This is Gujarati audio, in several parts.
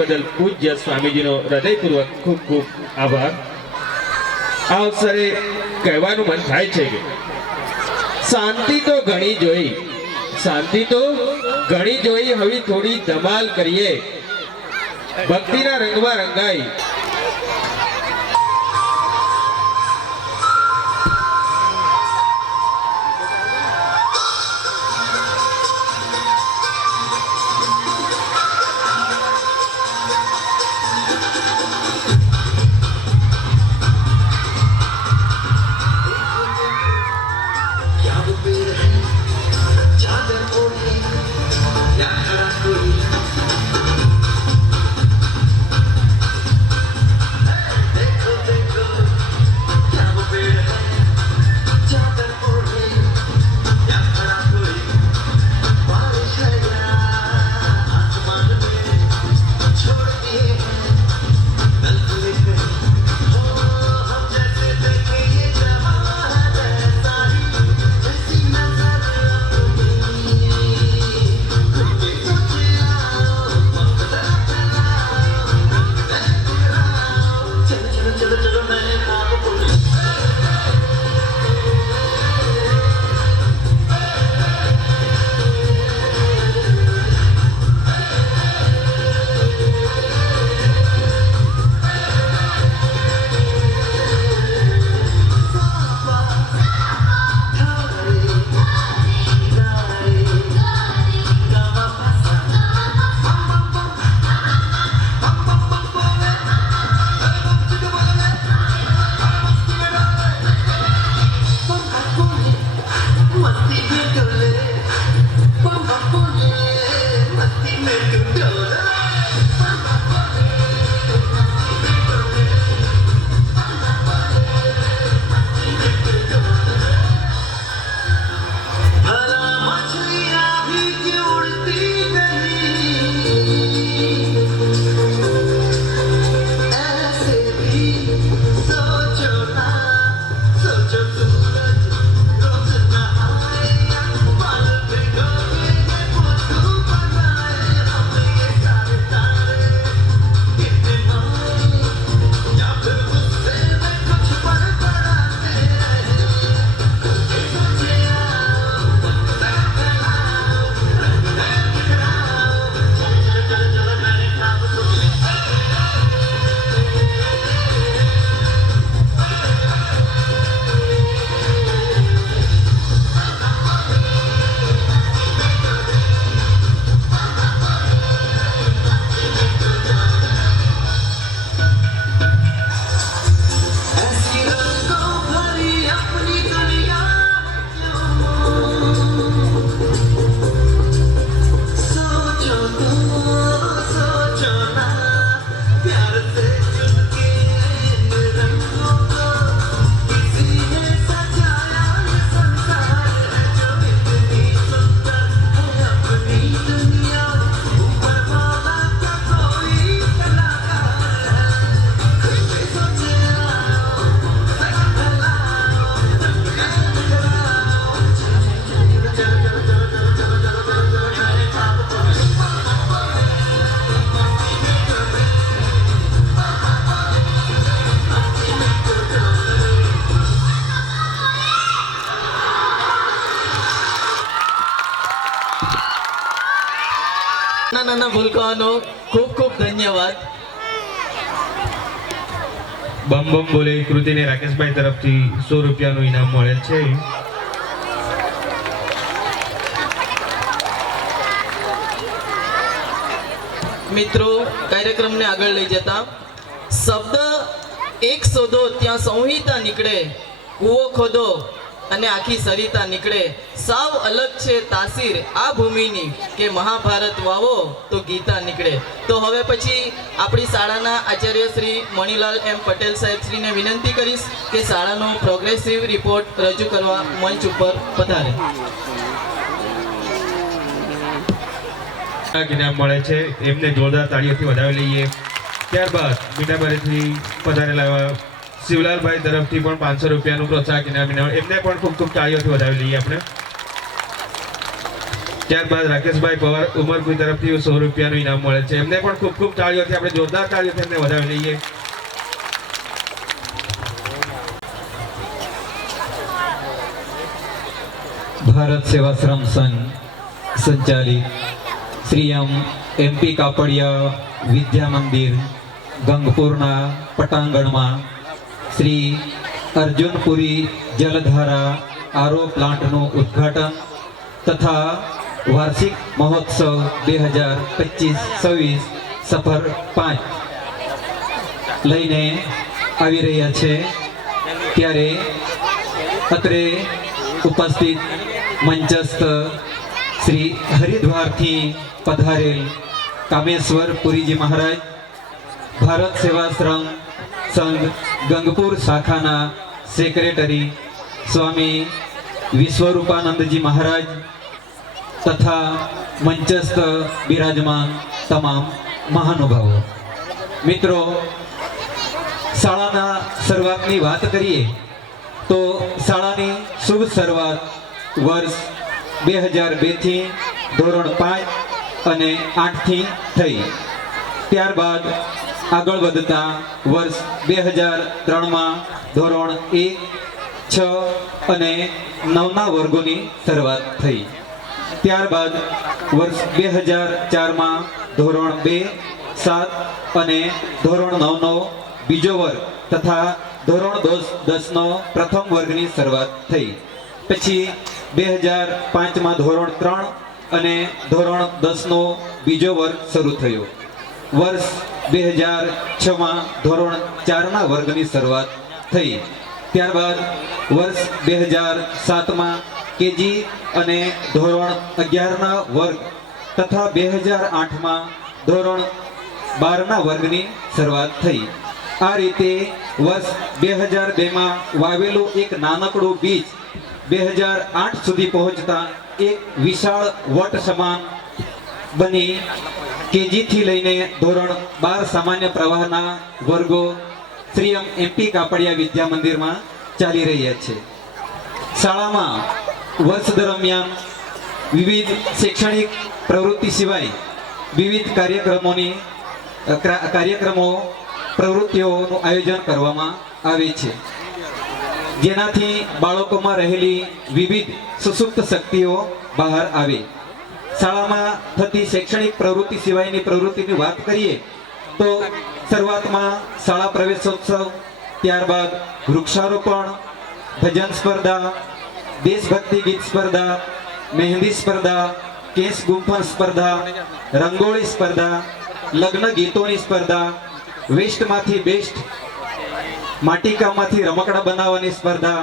बदल पूज्य स्वामीजीનો હૃદયપૂર્વક ખૂબ ખૂબ આભાર। આ અવસરે કહેવાનું મન થાય છે કે શાંતિ તો ઘણી જોઈ હવે થોડી ધમાલ કરીએ, ભક્તિના રંગમાં રંગાઈ। નાના ભૂલકાઓનો ખૂબ ખૂબ ધન્યવાદ। બમ બમ બોલે કૃતિને રાકેશભાઈ તરફથી 100 રૂપિયાનું ઇનામ મળેલ છે। મિત્રો, કાર્યક્રમને આગળ લઈ જતા શબ્દ એક શોધો ત્યાં સંહિતા નીકળે, કૂવો ખોદો અને આખી સરિતા નીકળે। સાવ અલગ છે તાસીર આ ભૂમિની કે મહાભારત વાવો તો ગીતા નીકળે। તો હવે પછી આપણી શાળાના આચાર્ય શ્રી મણિલાલ એમ પટેલ સાહેબ શ્રીને વિનંતી કરીશ કે શાળાનો પ્રોગ્રેસિવ રિપોર્ટ રજૂ કરવા મંચ ઉપર પધારે। ઇનામ મળે છે, એમને જોરદાર તાળીઓથી વધાવી લઈએ। ત્યારબાદ મીઠાબારીથી પધારેલા શિવલાલભાઈ તરફથી પણ 500 રૂપિયાનું પ્રોત્સાહક ઇનામ એમને પણ ખૂબ ખૂબ તાળીઓથી વધાવી લઈએ આપણે। ત્યારબાદ રાકેશભાઈ પવાર ઉમરકુઈ તરફથી 100 રૂપિયાનું ઇનામ મળે છે. એમને પણ ખૂબ ખૂબ તાળીઓથી આપણે જોરદાર તાળીઓથી એમને વધાવી લઈએ. ભારત સેવાશ્રમ સંઘ સંચાલિત શ્રી એમપી કાપડિયા વિદ્યા મંદિર ગંગપુરના પટાંગણમાં શ્રી અર્જુનપુરી જલધારા આરો પ્લાન્ટનું ઉદ્ઘાટન તથા વાર્ષિક મહોત્સવ 2025-26 સફર 5 લઈને આવી રહ્યા છે. ત્યારે અત્રે ઉપસ્થિત મંચસ્થ શ્રી હરિદ્વારથી પધારેલ કામેશ્વર પુરીજી મહારાજ, ભારત સેવાશ્રમ સંઘ ગંગપુર શાખાના સેક્રેટરી સ્વામી વિશ્વરૂપાનંદજી મહારાજ તથા મંચસ્થ બિરાજમાન તમામ મહાનુભાવો. મિત્રો, શાળાના શરૂઆતની વાત કરીએ તો શાળાની શુભ શરૂઆત વર્ષ 2002 થી ધોરણ 5 અને 8 થી થઈ. ત્યારબાદ આગળ વધતા વર્ષ 2003માં ધોરણ 1, 6 અને 9ના વર્ગોની શરૂઆત થઈ. ત્યારબાદ વર્ષ 2004માં ધોરણ 2, 7 અને ધોરણ 9નો બીજો વર્ગ તથા ધોરણ 10નો પ્રથમ વર્ગની શરૂઆત થઈ. પછી 2005માં ધોરણ 3 અને ધોરણ 10નો બીજો વર્ગ શરૂ થયો. વર્ષ 2006માં ધોરણ 4ના વર્ગની શરૂઆત થઈ. ત્યારબાદ વર્ષ 2007માં કેજી અને ધોરણ 11ના વર્ગ તથા 2008માં ધોરણ 12ના વર્ગની શરૂઆત થઈ. આ રીતે વર્ષ 2002માં વાવેલું એક નાનકડું બીજ 2008 સુધી પહોંચતા એક વિશાળ વટ સમાન બની કેજીથી લઈને ધોરણ 12 સામાન્ય પ્રવાહના વર્ગો શ્રી એમપી કાપડિયા વિદ્યા મંદિરમાં ચાલી રહ્યા છે. શાળામાં વર્ષ દરમિયાન વિવિધ શૈક્ષણિક પ્રવૃત્તિ સિવાય વિવિધ કાર્યક્રમો પ્રવૃત્તિઓનું આયોજન કરવામાં આવે છે, જેનાથી બાળકોમાં રહેલી વિવિધ સુસુપ્ત શક્તિઓ બહાર આવે. શાળામાં થતી શૈક્ષણિક પ્રવૃત્તિ સિવાયની પ્રવૃત્તિની વાત કરીએ તો શરૂઆતમાં શાળા પ્રવેશોત્સવ, ત્યારબાદ વૃક્ષારોપણ, ભજન સ્પર્ધા, દેશભક્તિ ગીત સ્પર્ધા, મહેંદી સ્પર્ધા, કેસ ગુંફન સ્પર્ધા, રંગોળી સ્પર્ધા, લગ્ન ગીતોની સ્પર્ધા, વેસ્ટમાંથી બેસ્ટ, માટીકામમાંથી રમકડા બનાવવાની સ્પર્ધા,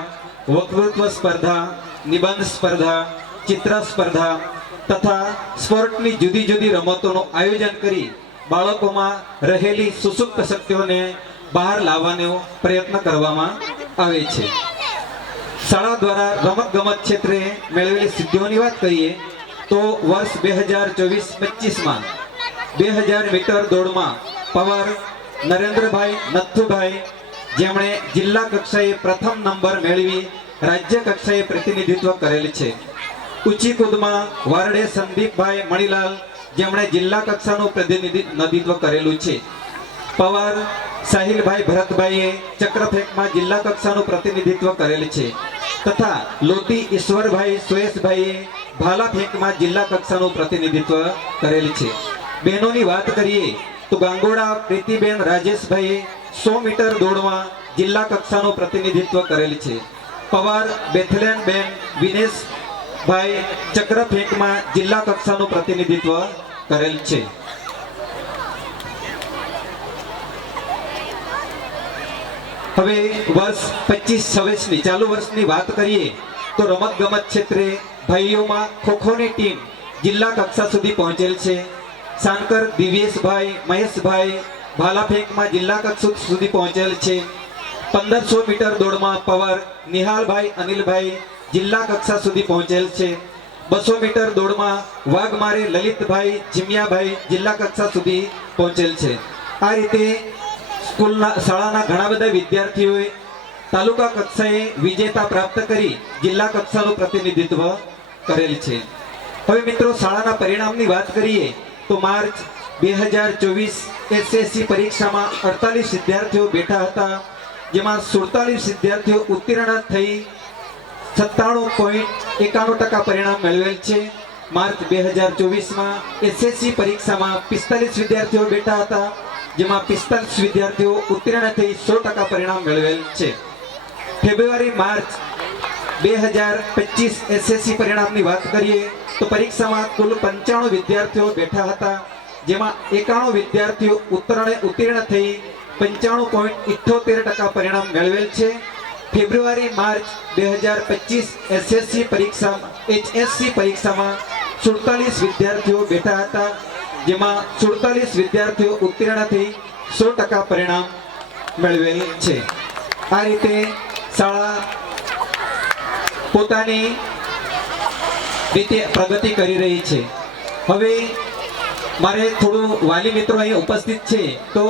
વક્તૃત્વ સ્પર્ધા, નિબંધ સ્પર્ધા, ચિત્ર સ્પર્ધા તથા સ્પોર્ટની જુદી જુદી રમતોનું આયોજન કરી બાળકોમાં રહેલી સુસુપ્ત શક્તિઓને બહાર લાવવાનો પ્રયત્ન કરવામાં આવે છે. શાળા દ્વારા રમતગમત ક્ષેત્રે મેળવેલી સિદ્ધિઓની વાત કરીએ તો વર્ષ 2024-25માં 2000 મીટર દોડમાં પવાર નરેન્દ્રભાઈ નથુભાઈ, જેમણે જિલ્લા કક્ષાએ પ્રથમ નંબર મેળવી રાજ્ય કક્ષાએ પ્રતિનિધિત્વ કરેલ છે. ઊંચી કૂદમાં વારડે સંદીપભાઈ મણીલાલ, જેમણે જિલ્લા કક્ષાનું પ્રતિનિધિત્વ કરેલું છે. પવાર સાહિલભાઈ ભરતભાઈએ ચક્રફેંકમાં જિલ્લા કક્ષાનું પ્રતિનિધિત્વ કરેલ છે તથા લોટી ઈશ્વરભાઈ સુરેશભાઈએ ભાલા ફેંકમાં જિલ્લા કક્ષાનું પ્રતિનિધિત્વ કરેલ છે. બહેનોની વાત કરીએ તો ગાંગોડા પ્રીતિબેન રાજેશભાઈએ 100 મીટર દોડમાં જિલ્લા કક્ષાનું પ્રતિનિધિત્વ કરેલ છે. પવાર બેથલેનબેન વિનેશભાઈ ચક્રફેંકમાં જિલ્લા કક્ષાનું પ્રતિનિધિત્વ કરેલ છે. હવે વર્ષ 25-26ની ચાલુ વર્ષની વાત કરીએ તો રમત ગમત ક્ષેત્રે ભાઈઓમાં ખોખોની ટીમ જિલ્લા કક્ષા સુધી પહોંચેલ છે. સાનકર દિવ્યેશભાઈ મહેશભાઈ ભાલા ફેંકમાં જિલ્લા કક્ષા સુધી પહોંચેલ છે. 1500 મીટર દોડમાં પવાર નિહાલભાઈ અનિલભાઈ જિલ્લા કક્ષા સુધી પહોંચેલ છે. 200 મીટર દોડમાં વાઘમારે લલિતભાઈ જીમિયાભાઈ જિલ્લા કક્ષા સુધી પહોંચેલ છે. આ રીતે શાળાના ઘણા બધા વિદ્યાર્થીઓએ તાલુકા કક્ષાએ વિજેતા પ્રાપ્ત કરી જિલ્લા કક્ષાનું પ્રતિનિધિત્વ કરેલ છે. હવે મિત્રો શાળાના પરિણામની વાત કરીએ તો માર્ચ 2024 એસએસસી પરીક્ષામાં 48 વિદ્યાર્થીઓ બેઠા હતા, જેમાં 47 વિદ્યાર્થીઓ ઉત્તીર્ણ થઈ 97.91% પરિણામ મેળવેલ છે. માર્ચ 2024માં એસએસસી પરીક્ષામાં 45 વિદ્યાર્થીઓ બેઠા હતા, જેમાં 45 વિદ્યાર્થીઓ ઉત્તીર્ણ થઈ 100% પરિણામ મેળવેલ છે. ફેબ્રુઆરી માર્ચ 2025 એસએસસી પરિણામની વાત કરીએ તો પરીક્ષામાં કુલ 95 વિદ્યાર્થીઓ બેઠા હતા, જેમાં 91 વિદ્યાર્થીઓ ઉત્તીર્ણ થઈ 95.78% પરિણામ મેળવેલ છે. ફેબ્રુઆરી માર્ચ 2025 એસએસસી પરીક્ષા એચએસસી પરીક્ષામાં 47 વિદ્યાર્થીઓ બેઠા હતા, જેમાં 47 વિદ્યાર્થીઓ ઉત્તીર્ણ થઈ 100% પરિણામ મેળવેલ છે. આ રીતે શાળા પોતાની રીતે પ્રગતિ કરી રહી છે. હવે મારે થોડું વાલી મિત્રો અહીં ઉપસ્થિત છે તો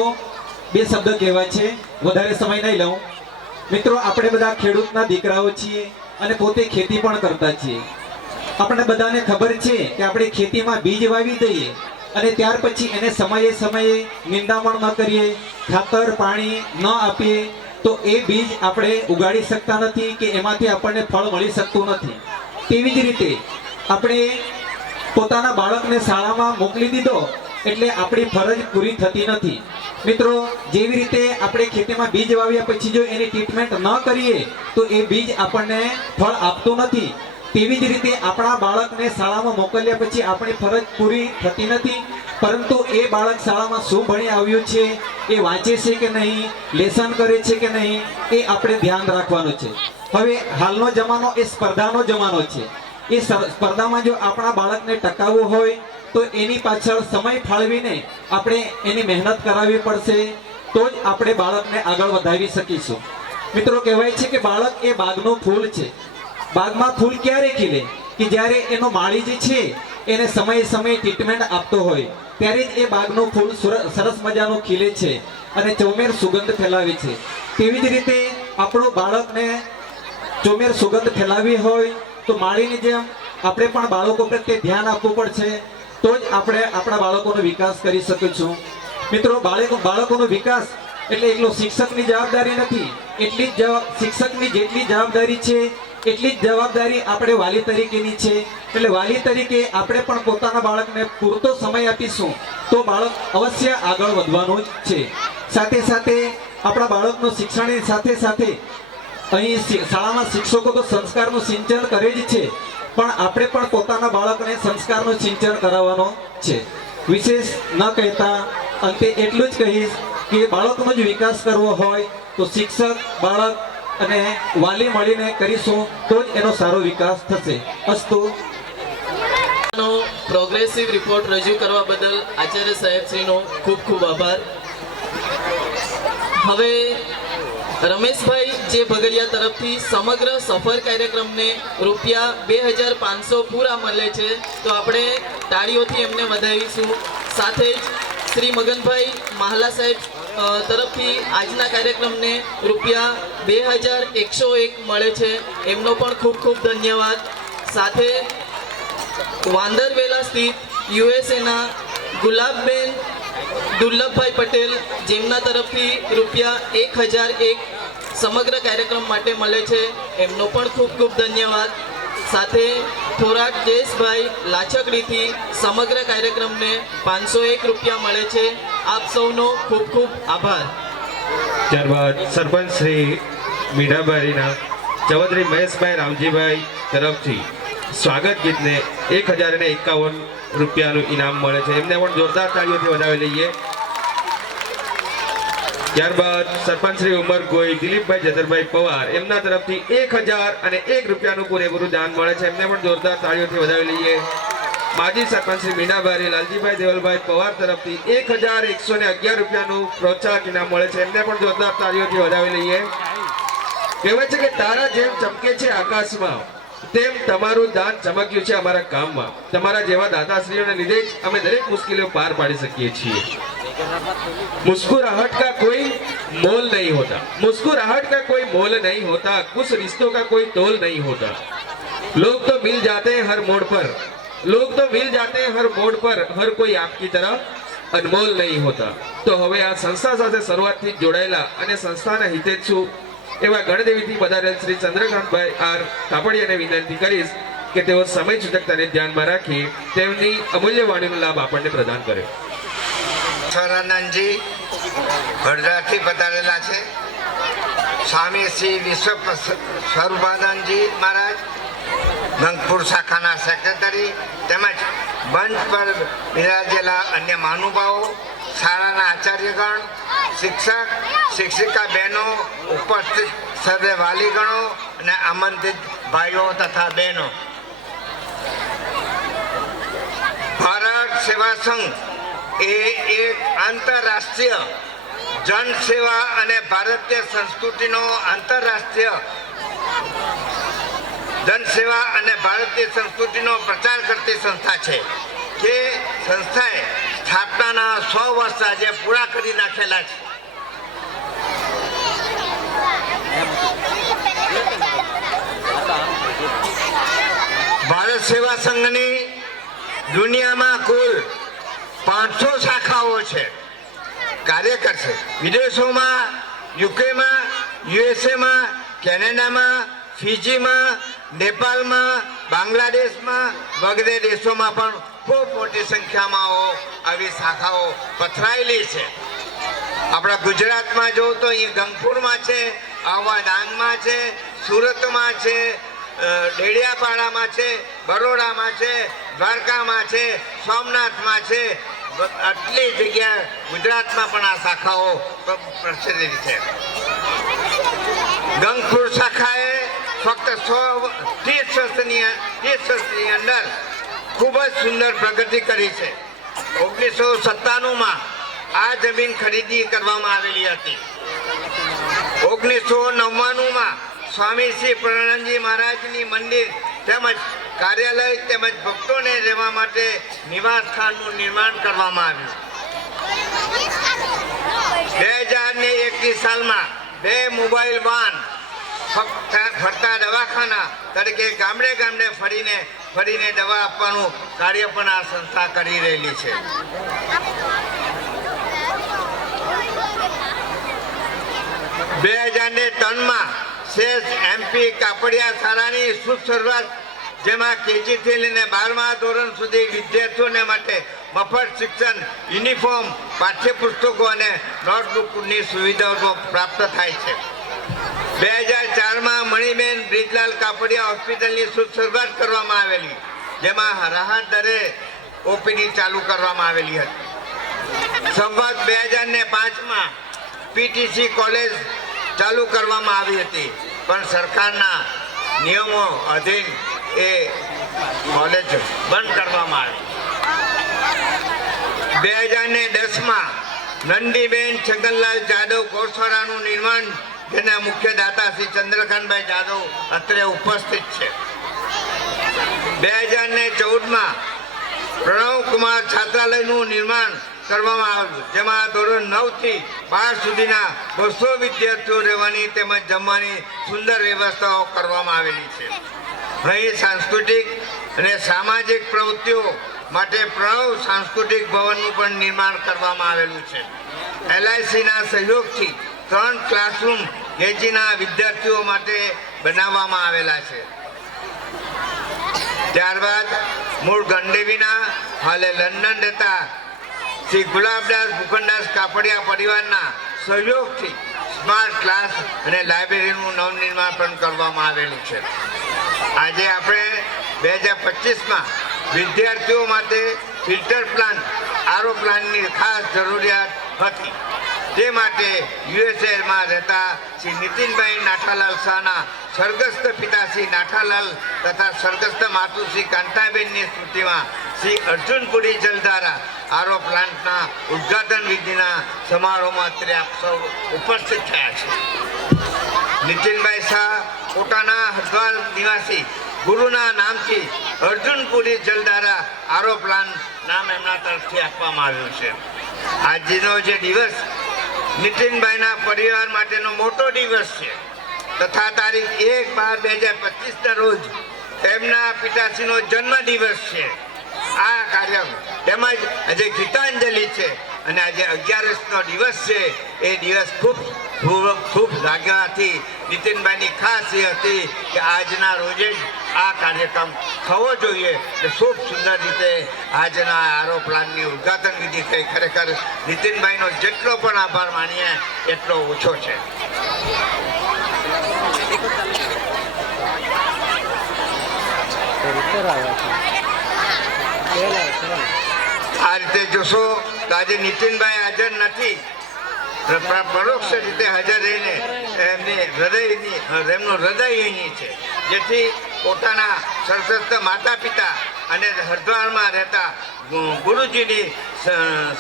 2 શબ્દ કહેવા છે, વધારે સમય નહીં લઉં. મિત્રો, આપણે બધા ખેડૂતના દીકરાઓ છીએ અને પોતે ખેતી પણ કરતા છીએ. આપણને બધાને ખબર છે કે આપણે ખેતીમાં બીજ વાવી દઈએ અને ત્યાર પછી એને સમયે સમયે નિંદામણ ન કરીએ, ખાતર પાણી ન આપીએ તો એ બીજ આપણે ઉગાડી શકતા નથી કે એમાંથી આપણને ફળ મળી શકતું નથી. તેવી જ રીતે આપણે પોતાના બાળકને શાળામાં મોકલી દીધો એટલે આપણી ફરજ પૂરી થતી નથી. મિત્રો, જેવી રીતે આપણે ખેતીમાં બીજ વાવ્યા પછી જો એની ટ્રીટમેન્ટ ન કરીએ તો એ બીજ આપણને ફળ આપતું નથી. તેવી જ રીતે આપણા બાળકને શાળામાં મોકલ્યા પછી આપણી ફરજ પૂરી થતી નથી, પરંતુ એ બાળક શાળામાં શું ભણી આવ્યું છે, એ વાંચે છે કે નહીં, લેસન કરે છે કે નહીં, એ આપણે ધ્યાન રાખવાનું છે. હવે હાલનો જમાનો એ સ્પર્ધાનો જમાનો છે. એ સ્પર્ધામાં જો આપણા બાળકને ટકાવવું હોય તો એની પાછળ સમય ફાળવીને આપણે એની મહેનત કરાવવી પડશે, તો જ આપણે બાળકને આગળ વધાવી શકીશું. મિત્રો, કહેવાય છે કે બાળક એ બાગનું ફૂલ છે. બાગમાં ફૂલ ક્યારે ખીલે કે જ્યારે એનો માળી જે છે એને સમયે સમયે ટ્રીટમેન્ટ આપતો હોય, ત્યારે જ એ બાગનું ફૂલ સરસ મજાનું ખીલે છે અને ચોમેર સુગંધ ફેલાવે છે. તેવી જ રીતે આપણું બાળકને ચોમેર સુગંધ ફેલાવી હોય તો માળીની જેમ આપણે પણ બાળકો પ્રત્યે ધ્યાન આપવું પડશે, તો જ આપણે આપણા બાળકોનો વિકાસ કરી શકીશું. મિત્રો, બાળકોનો વિકાસ એટલે એકલો શિક્ષકની જવાબદારી નથી. એટલી જ શિક્ષકની જેટલી જવાબદારી છે એટલી જ જવાબદારી આપણે વાલી તરીકેની છે. એટલે વાલી તરીકે આપણે પણ પોતાના બાળકને પૂરતો સમય આપીશું તો બાળક અવશ્ય આગળ વધવાનું જ છે. સાથે સાથે આપણા બાળકનું શિક્ષણની સાથે સાથે અહીં શાળામાં શિક્ષકો તો સંસ્કારનું સિંચન કરે જ છે, પણ આપણે પણ પોતાના બાળકને સંસ્કારનું સિંચન કરાવવાનો છે. વિશેષ ન કહેતા અંતે એટલું જ કહીશ કે બાળકનો જ વિકાસ કરવો હોય તો શિક્ષક, બાળક અને વાલી મળીને કરીશું તો જ એનો સારો વિકાસ થશે. અસ્તુ. પ્રોગ્રેસિવ રિપોર્ટ રજૂ કરવા બદલ આચાર્ય સાહેબશ્રીનો ખૂબ ખૂબ આભાર. હવે રમેશભાઈ જે ભગડિયા તરફથી સમગ્ર સફર કાર્યક્રમને ₹2500 પૂરા મળે છે, તો આપણે તાળીઓથી એમને વધાવીશું. સાથે જ શ્રી મગનભાઈ માહલા સાહેબ તરફથી આજના કાર્યક્રમને ₹2101 મળે છે, એમનો પણ ખૂબ ખૂબ ધન્યવાદ. સાથે વાંદરવેલા સ્થિત યુએસએના ગુલાબબેન દુર્લભભાઈ પટેલ, જેમના તરફથી ₹1001 સમગ્ર કાર્યક્રમ માટે મળે છે, એમનો પણ ખૂબ ખૂબ ધન્યવાદ. સાથે થોરાટ જયેશભાઈ લાછકડીથી સમગ્ર કાર્યક્રમને ₹501 મળે છે. આપ સૌનો ખૂબ ખૂબ આભાર. ત્યારબાદ સરપંચ શ્રી મીઠાબારીના ચૌધરી મહેશભાઈ રામજીભાઈ તરફથી સ્વાગત ગીતને ₹1051 ઇનામ મળે છે. એમને પણ જોરદાર તાળીઓથી વધાવી લઈએ. ત્યારબાદ સરપંચ શ્રી ઉમર ગોઈ, દિલીપભાઈ જતરભાઈ પવાર, એમના તરફથી ₹1001 પૂરેપૂરું દાન મળે છે. એમને પણ જોરદાર તાળીઓથી વધાવી લઈએ. માજી સરપંચ શ્રી મીનાબારી લાલજીભાઈ દેવલભાઈ પવાર તરફથી ₹1111 પ્રોત્સાહક ઇનામ મળે છે. એમને પણ જોરદાર તાળીઓથી વધાવી લઈએ. કહેવાય છે કે તારા જેમ ચમકે છે આકાશમાં, તેમ તમારું દાન ચમક્યું છે અમારા કામમાં. તમારા જેવા દાતાશ્રીઓને લીધે જ અમે દરેક મુશ્કેલીઓ પાર પાડી શકીએ છીએ. मुस्कुराहट का कोई मोल नहीं होता, मुस्कुराहट का कोई मोल नहीं होता, कुछ रिश्तों का कोई तोल नहीं होता. लोग तो मिल जाते हैं हर मोड़ पर, लोग तो मिल जाते हैं हर मोड़ पर, हर कोई आपकी तरह अनमोल नहीं होता. તો હવે આ સંસ્થા સાથે શરૂઆતથી જોડાયેલા અને સંસ્થાના હિતેચ્છુ એવા ગણદેવીથી પધારેલ શ્રી ચંદ્રકાંતભાઈ આર કાપડિયાને વિનંતી કરીશ કે તેઓ સમય સૂચકતાને ધ્યાનમાં રાખી તેમની અમૂલ્ય વાણીનો લાભ આપણને પ્રદાન કરે. સરાનંદજી વડોદરાથી પધારેલા છે. સ્વામી શ્રી વિશ્વ સ્વરૂપાનંદજી મહારાજ ગંગપુર શાખાના સેક્રેટરી તેમજ મંચ પર બિરાજેલા અન્ય મહાનુભાવો, શાળાના આચાર્યગણ, શિક્ષક શિક્ષિકા બહેનો, ઉપસ્થિત સર્વે વાલીગણો અને આમંત્રિત ભાઈઓ તથા બહેનો. ભારત સેવા સંઘ એ એક આંતરરાષ્ટ્રીય જન સેવા અને ભારતીય સંસ્કૃતિનો આંતરરાષ્ટ્રીય જન સેવા અને ભારતીય સંસ્કૃતિનો પ્રચાર કરતી સંસ્થા છે. કે સંસ્થાએ સ્થાપનાના 100 વર્ષ આજે પૂરા કરી નાખેલા છે. ભારત સેવા સંઘની દુનિયામાં કુલ 500 શાખાઓ છે, કાર્યકર છે. વિદેશોમાં, યુકેમાં, યુએસએમાં, કેનેડામાં, ફિજીમાં, નેપાળમાં, બાંગ્લાદેશમાં વગેરે દેશોમાં પણ ખૂબ મોટી સંખ્યામાં આવી શાખાઓ પથરાયેલી છે. આપણા ગુજરાતમાં જો તો અહીં ગંગપુરમાં છે, આવા ડાંગમાં છે, સુરતમાં છે, ડેડિયાપાડામાં છે, બરોડામાં છે, દ્વારકામાં છે, સોમનાથમાં છે. આટલી જગ્યા ગુજરાતમાં પણ આ શાખાઓ પ્રચલિત છે. ગંગપુર શાખાએ ફક્ત 30 વર્ષની અંદર ખૂબ જ સુંદર પ્રગતિ કરી છે. 1997માં આ જમીન ખરીદી કરવામાં આવેલી હતી. 1999માં સ્વામી શ્રી પ્રણંદજી મહારાજની મંદિર તેમજ કાર્યાલય તેમજ ભક્તોને રહેવા માટે નિવાસ સ્થાનનું નિર્માણ કરવામાં આવ્યું. 2001ની સાલમાં 2 મોબાઈલ વાન ફરતા દવાખાના તરીકે ગામડે ગામડે ફરીને દવા આપવાનું કાર્ય પણ આ સંસ્થા કરી રહેલી છે. માં શેષ MP કાપડિયા શાળાની શુભ શરૂઆત, જેમાં KG થી લઈને 12મા ધોરણ સુધી વિદ્યાર્થીઓને માટે મફત શિક્ષણ, યુનિફોર્મ, પાઠ્યપુસ્તકો અને નોટબુકની સુવિધાઓ પ્રાપ્ત થાય છે. 2004માં મણિબેન બ્રિજલાલ કાપડિયા હોસ્પિટલની શુભ શરૂઆત કરવામાં આવેલી, જેમાં રાહત દરે OPD ચાલુ કરવામાં આવેલી હતી. સંવત 2005માં PTC કોલેજ ચાલુ કરવામાં આવી હતી, પણ સરકારના નિયમો અધીન એ કોલેજ બંધ કરવામાં આવી. 2010માં નંદીબેન છગનલાલ જાદવ ગૌશાળાનું નિર્માણ, જેના મુખ્ય દાતા શ્રી ચંદ્રકાંતભાઈ જાદવ અત્રે ઉપસ્થિત છે. 2014માં પ્રણવ કુમાર છાત્રાલયનું નિર્માણ કરવામાં આવ્યું, જેમાં ધોરણ 9 થી 12 સુધીના 200 વિદ્યાર્થીઓ રહેવાની તેમજ જમવાની સુંદર વ્યવસ્થાઓ કરવામાં આવેલી છે. અહીં સાંસ્કૃતિક અને સામાજિક પ્રવૃત્તિઓ માટે પ્રણવ સાંસ્કૃતિક ભવનનું પણ નિર્માણ કરવામાં આવેલું છે. LICના સહયોગથી 3 ક્લાસરૂમ કેજીના વિદ્યાર્થીઓ માટે બનાવવામાં આવેલા છે. ત્યારબાદ મૂળ ગણદેવીના હાલે લંડન રહેતા શ્રી ગુલાબદાસ ભૂખનદાસ કાપડિયા પરિવારના સહયોગથી સ્માર્ટ ક્લાસ અને લાઇબ્રેરીનું નવનિર્માણ પણ કરવામાં આવેલું છે. આજે આપણે 2025માં વિદ્યાર્થીઓ માટે ફિલ્ટર પ્લાન્ટ, RO પ્લાન્ટની ખાસ જરૂરિયાત હતી. તે માટે યુએસએમાં રહેતા શ્રી નીતિનભાઈ નાઠાલાલ શાહના સ્વર્ગસ્થ પિતા શ્રી નાઠાલાલ તથા સ્વર્ગસ્થ માતુ શ્રી કાંતાબેનની સ્મૃતિમાં શ્રી અર્જુનપુરી જલધારા RO પ્લાન્ટના ઉદ્ઘાટન વિધિના સમારોહમાં અત્યારે આપ સૌ ઉપસ્થિત થયા છે. નીતિનભાઈ શાહ પોતાના હરદ્વાર નિવાસી ગુરુના નામથી અર્જુનપુરી જલધારા RO પ્લાન્ટ નામ એમના તરફથી આપવામાં આવ્યું છે. આજનો જે દિવસ નીતિનભાઈના પરિવાર માટેનો મોટો દિવસ છે તથા તારીખ 1/12/2025ના રોજ એમના પિતાશ્રીનો જન્મ દિવસ છે. આ કાર્ય તેમજ આજે ગીતાંજલિ છે અને આજે 11નો દિવસ છે. એ દિવસ ખૂબ લાગ્યાથી નીતિનભાઈની ખાસ એ હતી કે આજના રોજે જ આ કાર્યક્રમ થવો જોઈએ. એટલે ખૂબ સુંદર રીતે આજના આરો પ્લાનની ઉદ્ઘાટન વિધિ થઈ. ખરેખર નીતિનભાઈનો જેટલો પણ આભાર માનીએ એટલો ઓછો છે. આ રીતે જોશો તો આજે નીતિનભાઈ હાજર નથી, પરોક્ષ રીતે હાજર રહીને એમનું હૃદય અહીં છે, જેથી પોતાના સશસ્ત્ર માતા પિતા અને હરિદ્વારમાં રહેતા ગુરુજીની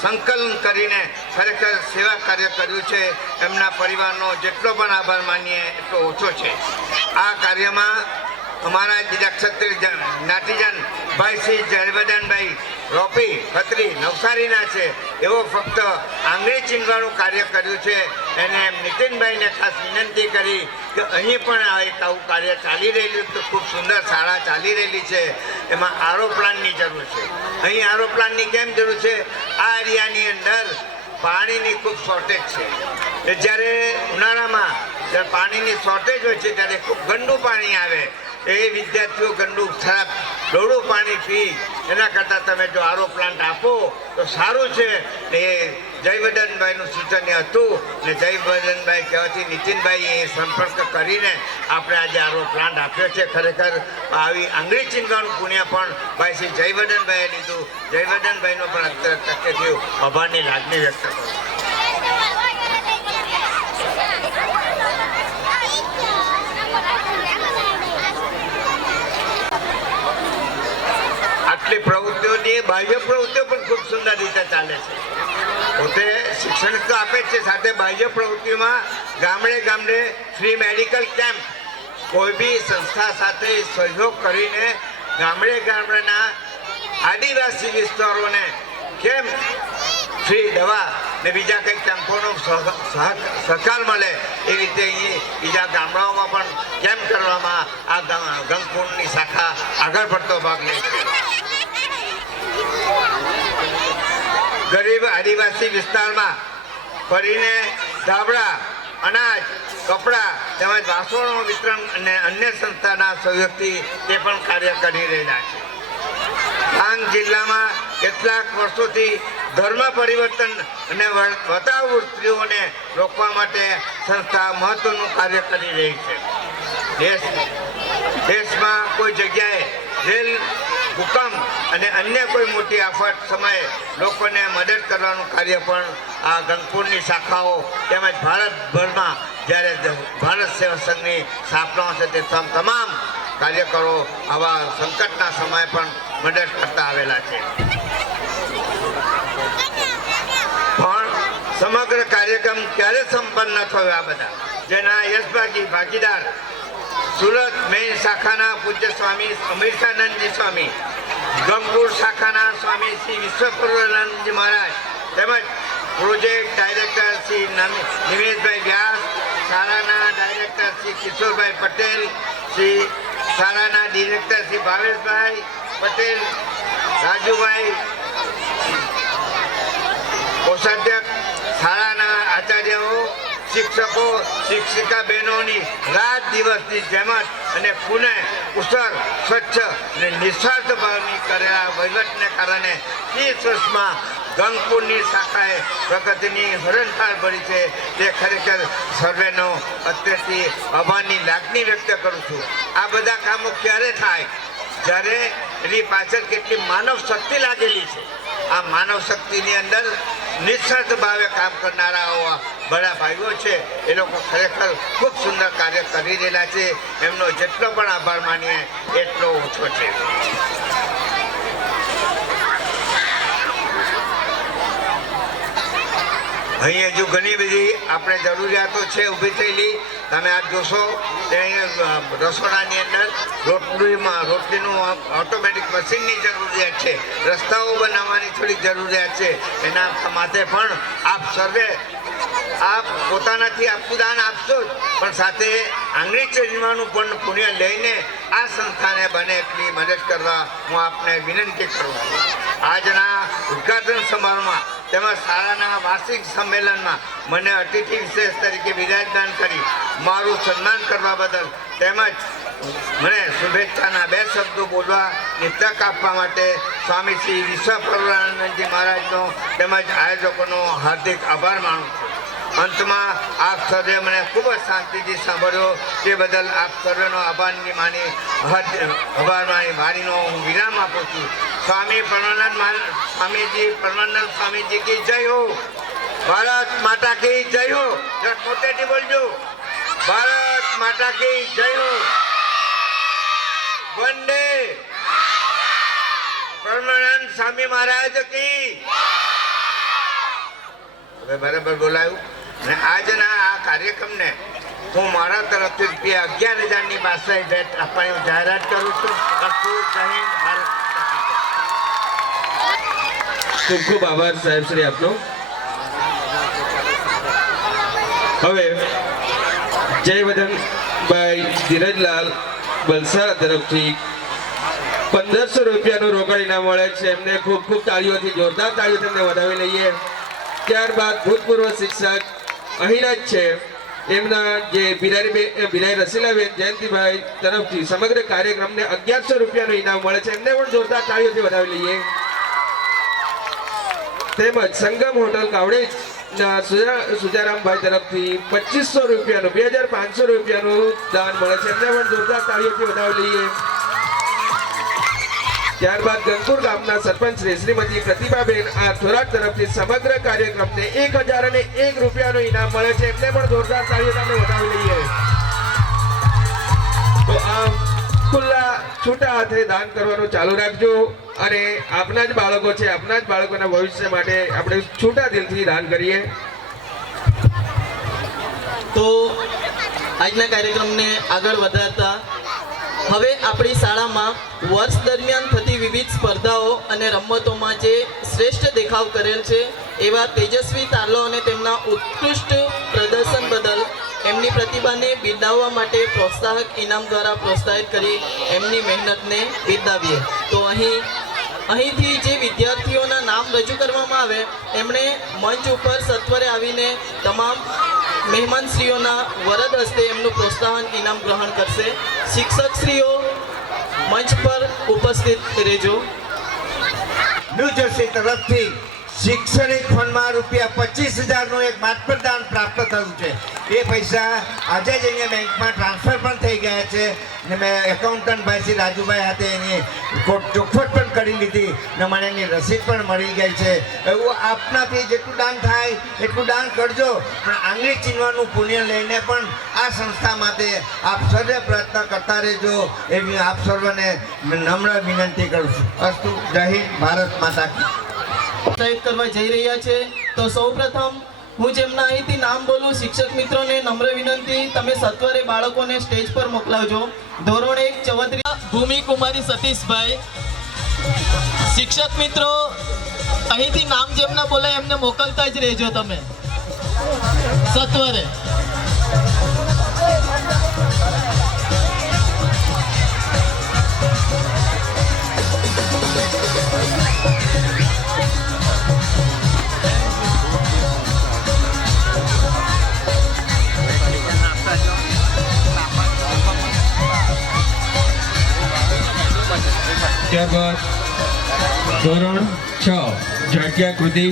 સંકલન કરીને ખરેખર સેવા કાર્ય કર્યું છે. એમના પરિવારનો જેટલો પણ આભાર માનીએ એટલો ઓછો છે. આ કાર્યમાં અમારા બીજા ક્ષત્રિય જ્ઞાતિજન ભાઈ શ્રી જયવર્ધનભાઈ રોપી ખત્રી નવસારીના છે. એવો ફક્ત આંગળી ચીંધવાનું કાર્ય કર્યું છે. એને નીતિનભાઈને ખાસ વિનંતી કરી કે અહીં પણ એક આવું કાર્ય ચાલી રહેલું તો ખૂબ સુંદર શાળા ચાલી રહેલી છે. એમાં આરો પ્લાનની જરૂર છે. અહીં આરો પ્લાનની કેમ જરૂર છે? આ એરિયાની અંદર પાણીની ખૂબ શોર્ટેજ છે. જ્યારે ઉનાળામાં જ્યારે પાણીની શોર્ટેજ હોય છે ત્યારે ખૂબ ગંદુ પાણી આવે. એ વિદ્યાર્થીઓ ગંદુ ખરાબ ડોળું પાણી પી એના કરતાં તમે જો આરો પ્લાન્ટ આપો તો સારું છે. એ જયવર્ધનભાઈનું સૂચન હતું ને જયવર્ધનભાઈ કહેવાથી નીતિનભાઈએ સંપર્ક કરીને આપણે આજે આરો પ્લાન્ટ આપ્યો છે. ખરેખર આવી આંગળી ચીંધવાનું પુણ્ય પણ ભાઈ શ્રી જયવર્ધનભાઈએ લીધું. જયવર્ધનભાઈનો પણ અત્યારે તકેથી આભારની લાગણી વ્યક્ત કરું. આટલી પ્રવૃત્તિઓની બાહ્ય પ્રવૃત્તિઓ પણ ખૂબ સુંદર રીતે ચાલે છે. પોતે શિક્ષણ તો આપે જ છે, સાથે બાહ્ય પ્રવૃત્તિઓમાં ગામડે ગામડે ફ્રી મેડિકલ કેમ્પ કોઈ બી સંસ્થા સાથે સહયોગ કરીને ગામડાના આદિવાસી વિસ્તારોને કેમ ફ્રી દવા ને બીજા કંઈક કેમ્પોનો સહકાર મળે એ રીતે અહીં બીજા ગામડાઓમાં પણ કેમ્પ કરવામાં આ ગંગકુંડની શાખા આગળ પડતો ભાગ લે છે. ગરીબ આદિવાસી વિસ્તારમાં ફરીને ધાબળા, અનાજ, કપડાં તેમજ વાસણોનું વિતરણ અને અન્ય સંસ્થાના સહયોગથી તે પણ કાર્ય કરી રહેલા છે. ડાંગ જિલ્લામાં કેટલાક વર્ષોથી ધર્મ પરિવર્તન અને વતાવુ સ્ત્રીઓને રોકવા માટે સંસ્થા મહત્વનું કાર્ય કરી રહી છે. દેશમાં કોઈ જગ્યાએ રેલ, ભૂકંપ અને અન્ય કોઈ મોટી આફત સમયે લોકોને મદદ કરવાનું કાર્ય પણ આ ગંગકુંડની શાખાઓ તેમજ ભારતભરમાં જ્યારે ભારત સેવા સંઘની સ્થાપના છે તે તમામ કાર્યકરો આવા સંકટના સમયે પણ મદદ કરતા આવેલા છે. પણ સમગ્ર કાર્યક્રમ ક્યારે સંપન્ન થયો? આ બધા જેના યશભાગી ભાગીદાર સુરત મેઇન શાખાના પૂજ્ય સ્વામી અમીરસાનંદજી સ્વામી, ગંગકુંડ શાખાના સ્વામી શ્રી વિશ્વપૂર્ણાનંદજી મહારાજ તેમજ પ્રોજેક્ટ ડાયરેક્ટર શ્રી નિમેશભાઈ વ્યાસ, શાળાના ડાયરેક્ટર શ્રી કિશોરભાઈ પટેલ, શ્રી શાળાના ડિરેક્ટર શ્રી ભાવેશભાઈ પટેલ, રાજુભાઈ કોષાધ્યક્ષ, શાળાના આચાર્યો, શિક્ષકો, શિક્ષિકા બહેનોની રાત દિવસની જહેમત અને પુનઃ કુશળ, સ્વચ્છ અને નિસ્વાર્થ ભાવની કરેલા વહીવટને કારણે 30 વર્ષમાં ગંગકુંડની શાખાએ પ્રગતિની હરણફાળ ભરી છે. તે ખરેખર સર્વેનો અત્યારથી આભારની લાગણી વ્યક્ત કરું છું. આ બધા કામો ક્યારે થાય? જ્યારે એની પાછળ કેટલી માનવ શક્તિ લાગેલી છે. આ માનવ શક્તિની અંદર નિસ્વાર્થ ભાવે કામ કરનારાઓ બડા ભાઈઓ છે. એ લોકો ખરેખર ખૂબ સુંદર કાર્ય કરી રહેલા છે. એમનો જેટલો પણ આભાર માનીએ એટલો ઓછો છે. અહીં હજુ ઘણી બધી આપણે જરૂરિયાતો છે ઊભી થયેલી. તમે આ જોશો કે અહીંયા રસોડાની અંદર રોટલીનું ઓટોમેટિક મશીનની જરૂરિયાત છે. રસ્તાઓ બનાવવાની થોડીક જરૂરિયાત છે. એના માટે પણ આપ સર્વે આપ પોતાનાથી આપતું દાન આપશો જ, પણ સાથે આંગળી ચીજવાનું પણ પુણ્ય લઈને આ સંસ્થાને બને એટલી મદદ કરવા હું આપને વિનંતી કરું છું. આજના ઉદ્ઘાટન સમારોહમાં તેમજ શાળાના વાર્ષિક સંમેલનમાં મને અતિથિ વિશેષ તરીકે બિરાજમાન કરી મારું સન્માન કરવા બદલ તેમજ મને શુભેચ્છાના 2 શબ્દો બોલવાની તક આપવા માટે સ્વામી શ્રી વિશ્વપ્રભુરાનંદજી મહારાજનો તેમજ આયોજકોનો હાર્દિક આભાર માનું છું. અંતમાં આપ સર્વે મને ખૂબ જ શાંતિથી સાંભળ્યો તે બદલ આપ સર્વેનો આભાર માની વાણીનો હું વિરામ આપું છું. સ્વામીજી કી જય હો. ભારત માતા કી જય હો. જરા મોટેથી બોલજો. ભારત માતા કી જય હો. વંદે પરમાનંદ સ્વામી મહારાજ કી. હવે બરાબર બોલાયું. અને આજના આ કાર્યક્રમને હું મારા તરફથી ₹11,000ની પાસે ભેટ આપવાની જાહેરાત કરું છું. અસ્તુ. જય હિન્દ. ભારત ખૂબ ખૂબ આભાર સાહેબ શ્રી આપનો. હવે જયવર્ધનભાઈ ધીરજલાલ બલસાણા તરફથી ₹1500 રોકડ ઇનામ મળે છે. એમને ખૂબ ખૂબ તાળીઓથી, જોરદાર તાળીઓથી એમને વધાવી લઈએ. ત્યારબાદ ભૂતપૂર્વ શિક્ષક અહીંના જ છે એમના જે બિરાઈ રસીલાબેન જયંતિભાઈ તરફથી સમગ્ર કાર્યક્રમને ₹1100 ઇનામ મળે છે. એમને પણ જોરદાર તાળીઓથી વધાવી લઈએ. તેમજ સંગમ હોટલ કાવડેજ સુજારામભાઈ તરફથી ₹2500 ₹2,500 દાન મળે છે. એમને પણ જોરદાર તાળીઓથી વધાવી લઈએ. ત્યારબાદ ગંગપુર ગામના સરપંચ શ્રીમતી પ્રતિભાબેન થોરાટ તરફથી સમગ્ર કાર્યક્રમને ₹1,001 ઇનામ મળે છે. એમને પણ જોરદાર તાળીઓથી વધાવી લઈએ. તો આમ ખુલ્લા છૂટા હાથે દાન કરવાનું ચાલુ રાખજો અને આપના જ બાળકો છે, આપના જ બાળકોના ભવિષ્ય માટે આપણે છૂટા દિલથી દાન કરીએ. તો આજના કાર્યક્રમને આગળ વધારતા હવે આપણી શાળામાં વર્ષ દરમિયાન થતી વિવિધ સ્પર્ધાઓ અને રમતોમાં જે શ્રેષ્ઠ દેખાવ કરેલ છે એવા તેજસ્વી તારલો અને તેમના ઉત્કૃષ્ટ પ્રદર્શન બદલ એમની પ્રતિભાને બિરદાવવા માટે પ્રોત્સાહક ઇનામ દ્વારા પ્રોત્સાહિત કરી એમની મહેનતને બિરદાવીએ. તો અહીંથી જે વિદ્યાર્થીઓના નામ રજૂ કરવામાં આવે એમણે મંચ ઉપર સત્વરે આવીને તમામ મહેમાનશ્રીઓના વરદ હસ્તે એમનું પ્રોત્સાહન ઇનામ ગ્રહણ કરશે. શિક્ષકશ્રીઓ મંચ પર ઉપસ્થિત રહેજો. ન્યૂ જર્સી તરફથી શૈક્ષણિક ફંડમાં ₹25,000નું એક માત્ર દાન પ્રાપ્ત થયું છે. એ પૈસા આજે જ અહીંયા બેંકમાં ટ્રાન્સફર પણ થઈ ગયા છે અને મેં એકાઉન્ટન્ટ ભાઈ શ્રી રાજુભાઈ હાથે એની ચોખવટ પણ કરી લીધી ને મને એની રસીદ પણ મળી ગઈ છે. એવું આપનાથી જેટલું દાન થાય એટલું દાન કરજો, પણ આંગળી ચીનવાનું પુણ્ય લઈને પણ આ સંસ્થા માટે આપ સર્વે પ્રયત્ન કરતા રહેજો એવી આપ સર્વને નમ્ર વિનંતી કરું છું. અસ્તુ. જય હિન્દ. ભારત માતા કી. પ્રોત્સાહિત કરવા જઈ રહ્યા છે. તો સૌપ્રથમ હું જેમના અહીંથી નામ બોલું શિક્ષક મિત્રોને નમ્ર વિનંતી, તમે સત્વરે બાળકોને સ્ટેજ પર મોકલાવજો. ધોરણ 1 ચૌધરી ભૂમિ કુમારી સતીશભાઈ. શિક્ષક મિત્રો અહીંથી નામ જેમના બોલાય એમને મોકલતા જ રહેજો તમે સત્વરે. ત્યારબાદ ધોરણ 6 જાગ્યા કૃતિ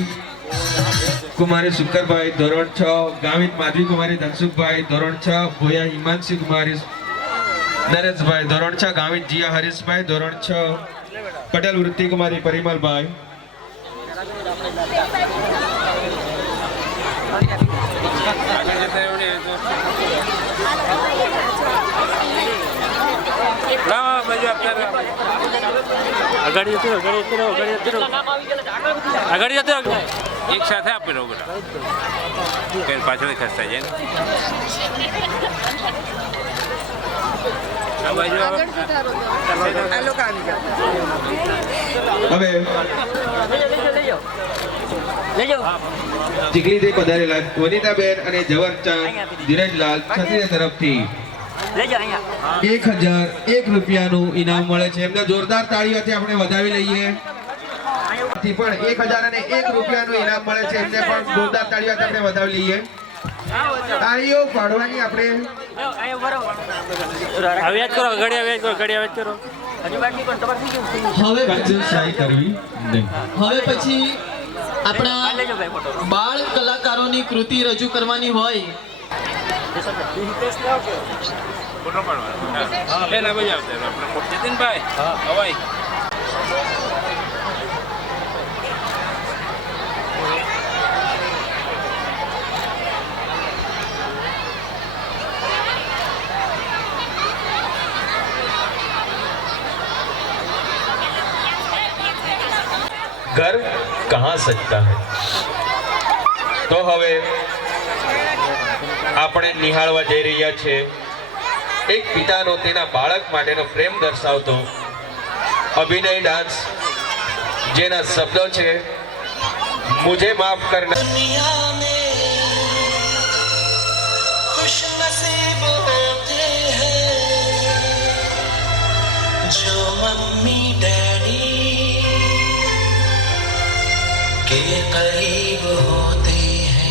કુમારી શુકરભાઈ, ધોરણ 6 ગામિત માધવી કુમારી ધનસુખભાઈ, ધોરણ 6 ભોયા હિમાંશી કુમારી નરેશભાઈ, ધોરણ 6 ગામિત જીયા હરીશભાઈ, ધોરણ 6 પટેલ વૃત્તિ કુમારી પરિમલભાઈ. આગળ જતો એક સાથે આપી રહો બેટા, પાછળ ખસતા જાય હવે ચીખલીથી પધારેલા વનિતાબેન અને ઝવરચંદ ધીરજલાલ ક્ષત્રિય તરફથી 1001 રૂપિયાનું ઇનામ મળે છે. એમને જોરદાર તાળીઓથી આપણે વધાવી લઈએ. થી પણ 1001 રૂપિયાનું ઇનામ મળે છે. એમને પણ જોરદાર તાળીઓથી આપણે વધાવી લઈએ. તાળીઓ પાડવાની આપણે અવ્યાજ કરો ઘડી અવ્યાજ કરો ઘડી અવ્યાજ કરો હવે કંજૂસાઈ કરવી નહીં. હવે પછી આપણા બાળ કલાકારોની કૃતિ રજૂ કરવાની હોય ફોટો પાડવાનો બેન આ બાજુ આવશે આપણે જતીનભાઈ હવાઈ ઘર કહાં સજતા હૈ. તો હવે આપણે નિહાળવા જઈ રહ્યા છે એક પિતાનો તેના બાળક માટેનો પ્રેમ દર્શાવતો અભિનય ડાન્સ, જેના શબ્દો છે મુझे माफ करना. दुनिया में खुश नसीब होते हैं जो मम्मी डैडी के करीब होते हैं.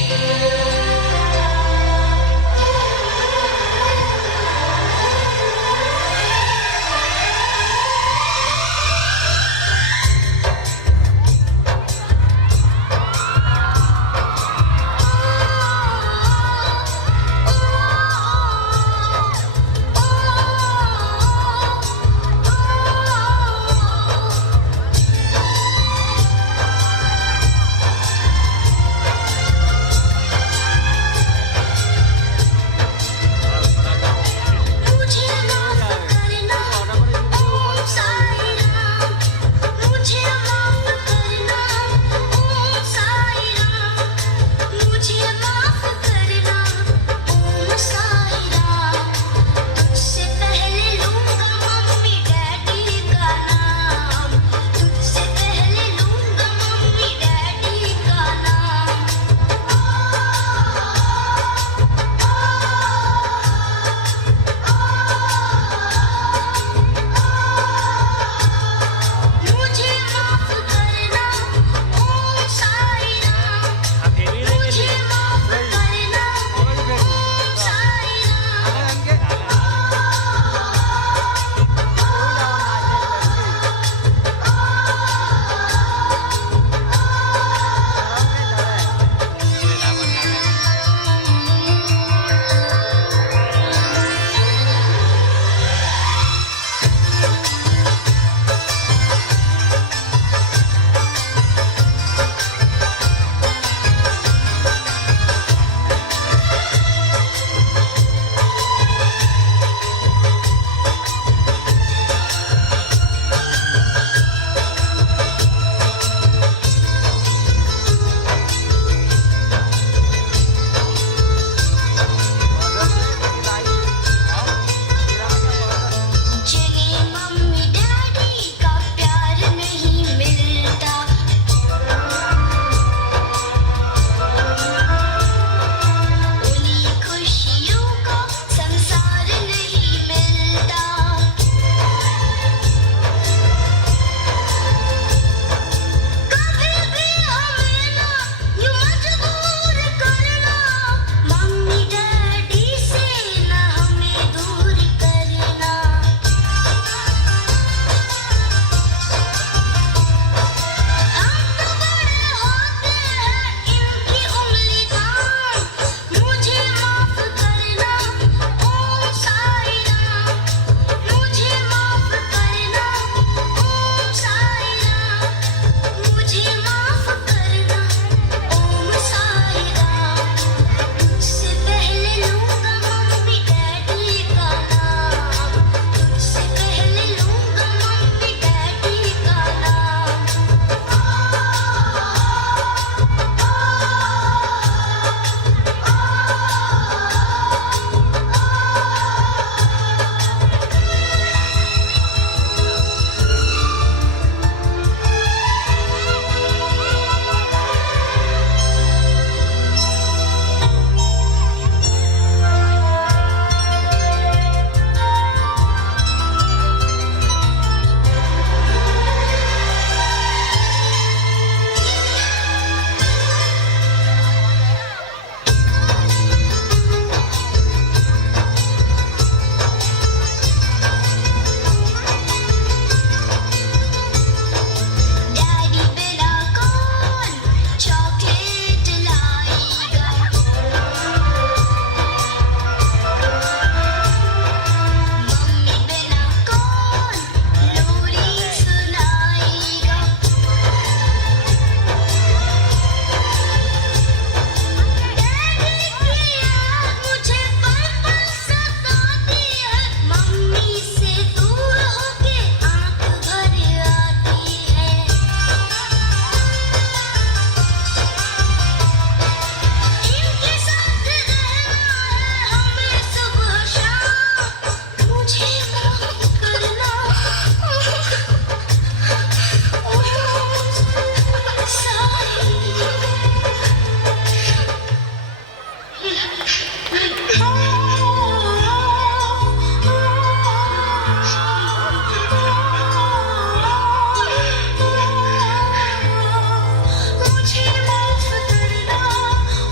मुझे माफ करना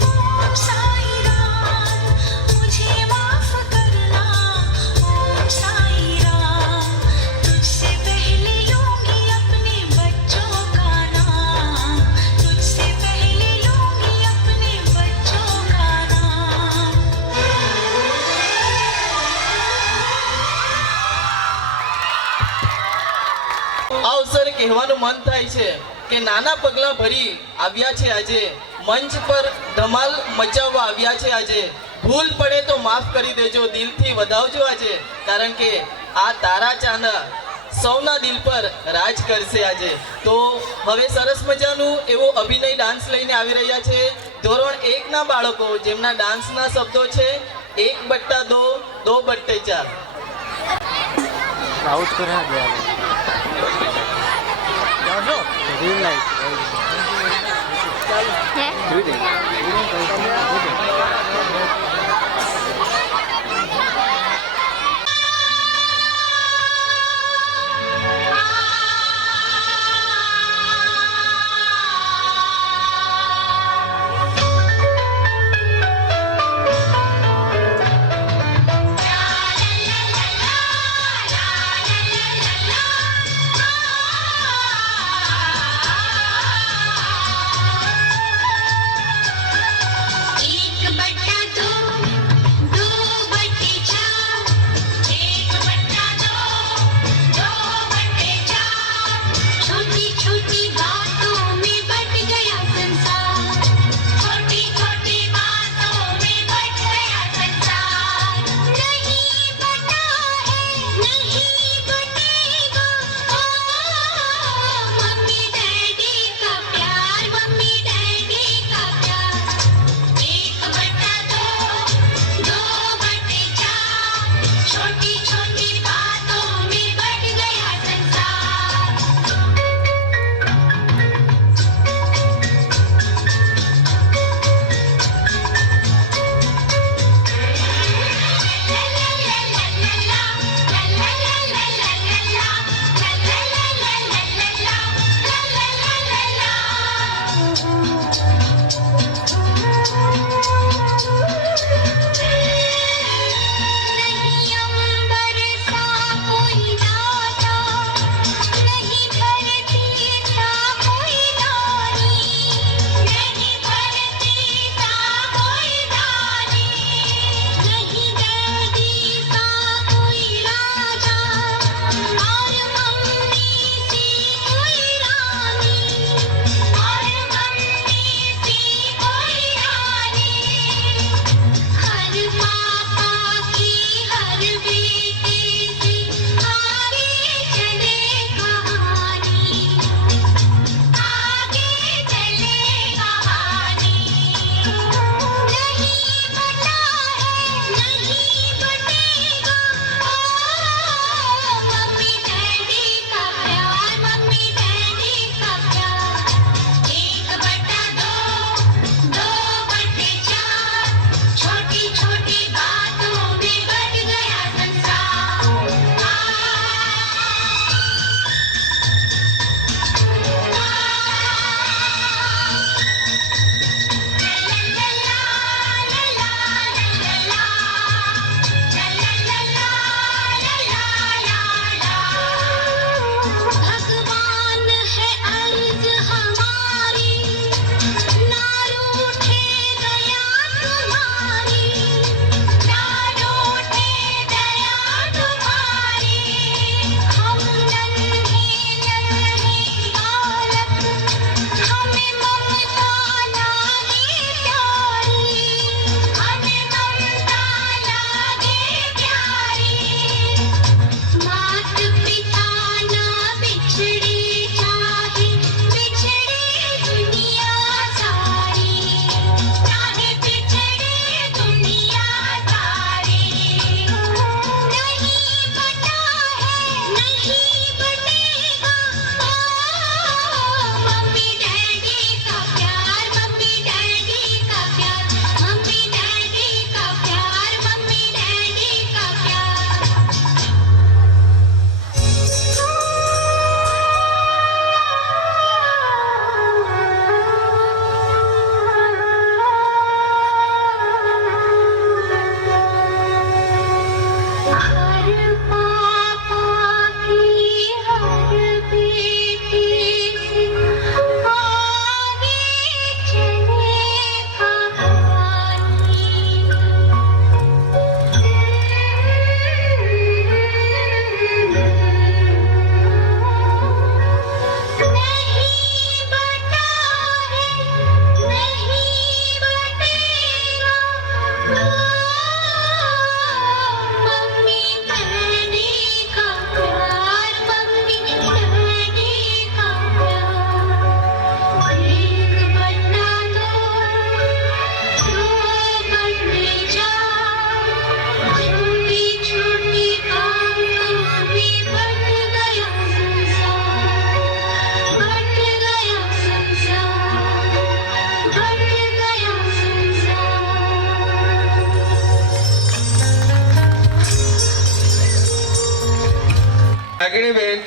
ओम साईं राम, मुझे माफ करना ओम साईं राम। तुझसे पहले लूंगी अपने बच्चों का नाम, तुझसे पहले लूंगी अपने बच्चों का नाम। આ અવસરે કહેવાનું મન થાય છે કે નાના પગલા ભરી આવ્યા છે આજે, મંચ પર ધમાલ મચાવવા આવ્યા છે આજે. ભૂલ પડે તો માફ કરી દેજો, દિલથી વધાવજો આજે, કારણ કે આ તારા ચાંદા સૌના દિલ પર રાજ કરશે આજે. તો હવે સરસ મજાનું એવો અભિનય ડાન્સ લઈને આવી રહ્યા છે ધોરણ 1 ના બાળકો, જેમના ડાન્સના શબ્દો છે 1/2, 2/4. एक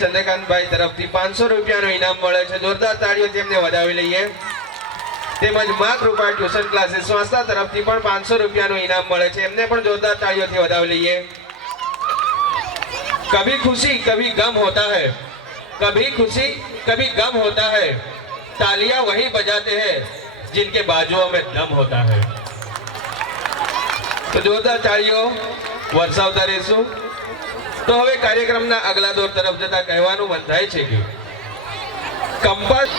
ચંદ્રકાંતભાઈ તરફથી 500 રૂપિયાનું ઇનામ મળે છે. જોરદાર તાળીઓથી એમને વધાવી લઈએ. તેમજ મા કૃપા ટ્યુશન ક્લાસીસ સંસ્થા તરફથી પણ 500 રૂપિયાનું ઇનામ મળે છે. એમને પણ જોરદાર તાળીઓથી વધાવી લઈએ. कभी खुशी कभी गम होता है, कभी खुशी कभी गम होता है, तालियां वही बजाते हैं जिनके बाजुओं में दम होता है. તો જોરદાર તાળીઓ વરસાવતા રહેશું. તો હવે કાર્યક્રમના આગલા દોર તરફ જતા કહેવાનું મન થાય છે કે કંપાસ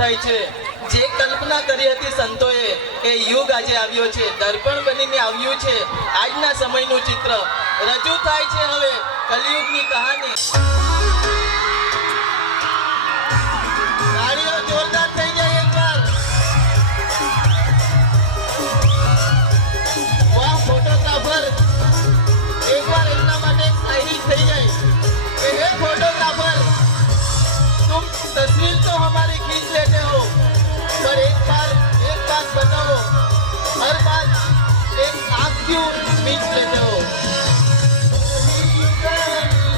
થાય છે. જે કલ્પના કરી હતી સંતોએ એ યુગ આજે આવ્યો છે. દર્પણ બનીને આવ્યું છે આજના સમયનું ચિત્ર. રજૂ થાય છે હવે કલિયુગની કહાની. તાળીઓ જોરદાર થઈ જાય એકવાર. વાહ ફોટોગ્રાફર, એકવાર એમના માટે એક શાયરી થઈ જાય કે હે फोटोग्राफर, तुम तस्वीर तो हमारी खींच लेते हो, पर एक बात बताओ, हर बात एक आँख क्यों मीच लेते हो? कहानी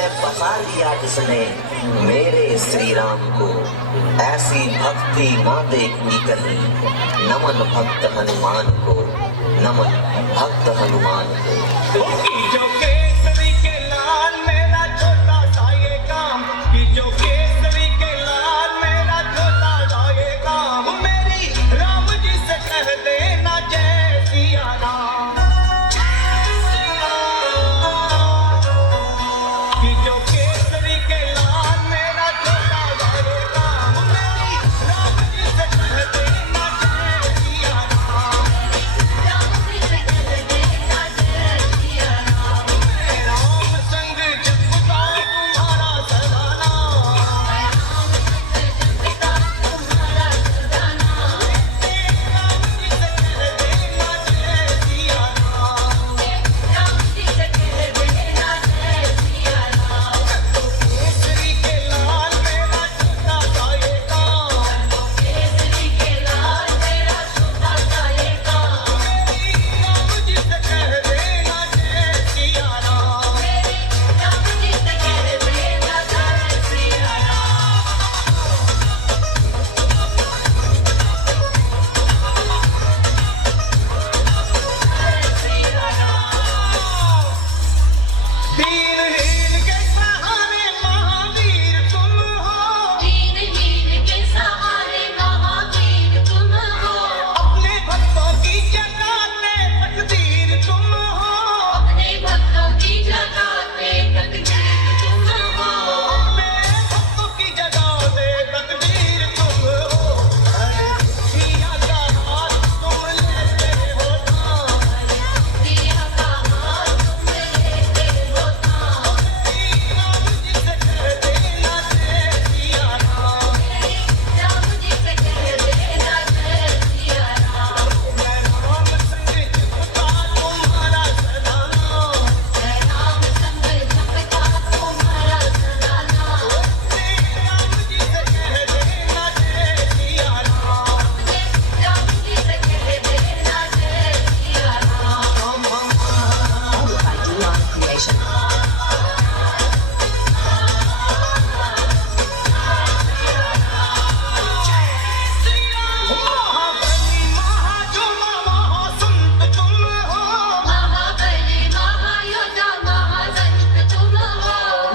में बसा लिया जिसने मेरे श्री राम को, ऐसी भक्ति ना देखी कहीं। नमन भक्त हनुमान को, नमन भक्त हनुमान को। जो केसरी के लाल मेरा छोटा सा ये काम, कि जो केसरी के लाल मेरा छोटा सा ये काम, मेरी राम जी से कह देना जय सिया राम। कि जो केसरी के लाल मेरा छोटा सा ये काम, मेरी राम जी से कह देना जय सिया राम। राम संग जपता तुम्हारा सदा नाम। राम जी से कह देना जय सिया राम। केसरी के लाल मेरा छोटा सा ये काम, मेरी राम जी से कह देना जय सिया राम। दीनहीन के सहारे महावीर तुम हो, अपने भक्तों की जगाते तकदीर तुम हो। अपने भक्तों की जगाते तकदीर तुम हो। अरे सिया का हाथ तुम लेते हो थाम। राम जी से कह देना जय सिया राम। मैं राम संग जपता तुम्हारा सदा नाम। राम जी से कह देना जय सिया राम। महाबली महाजोधा महासंत तुम हो,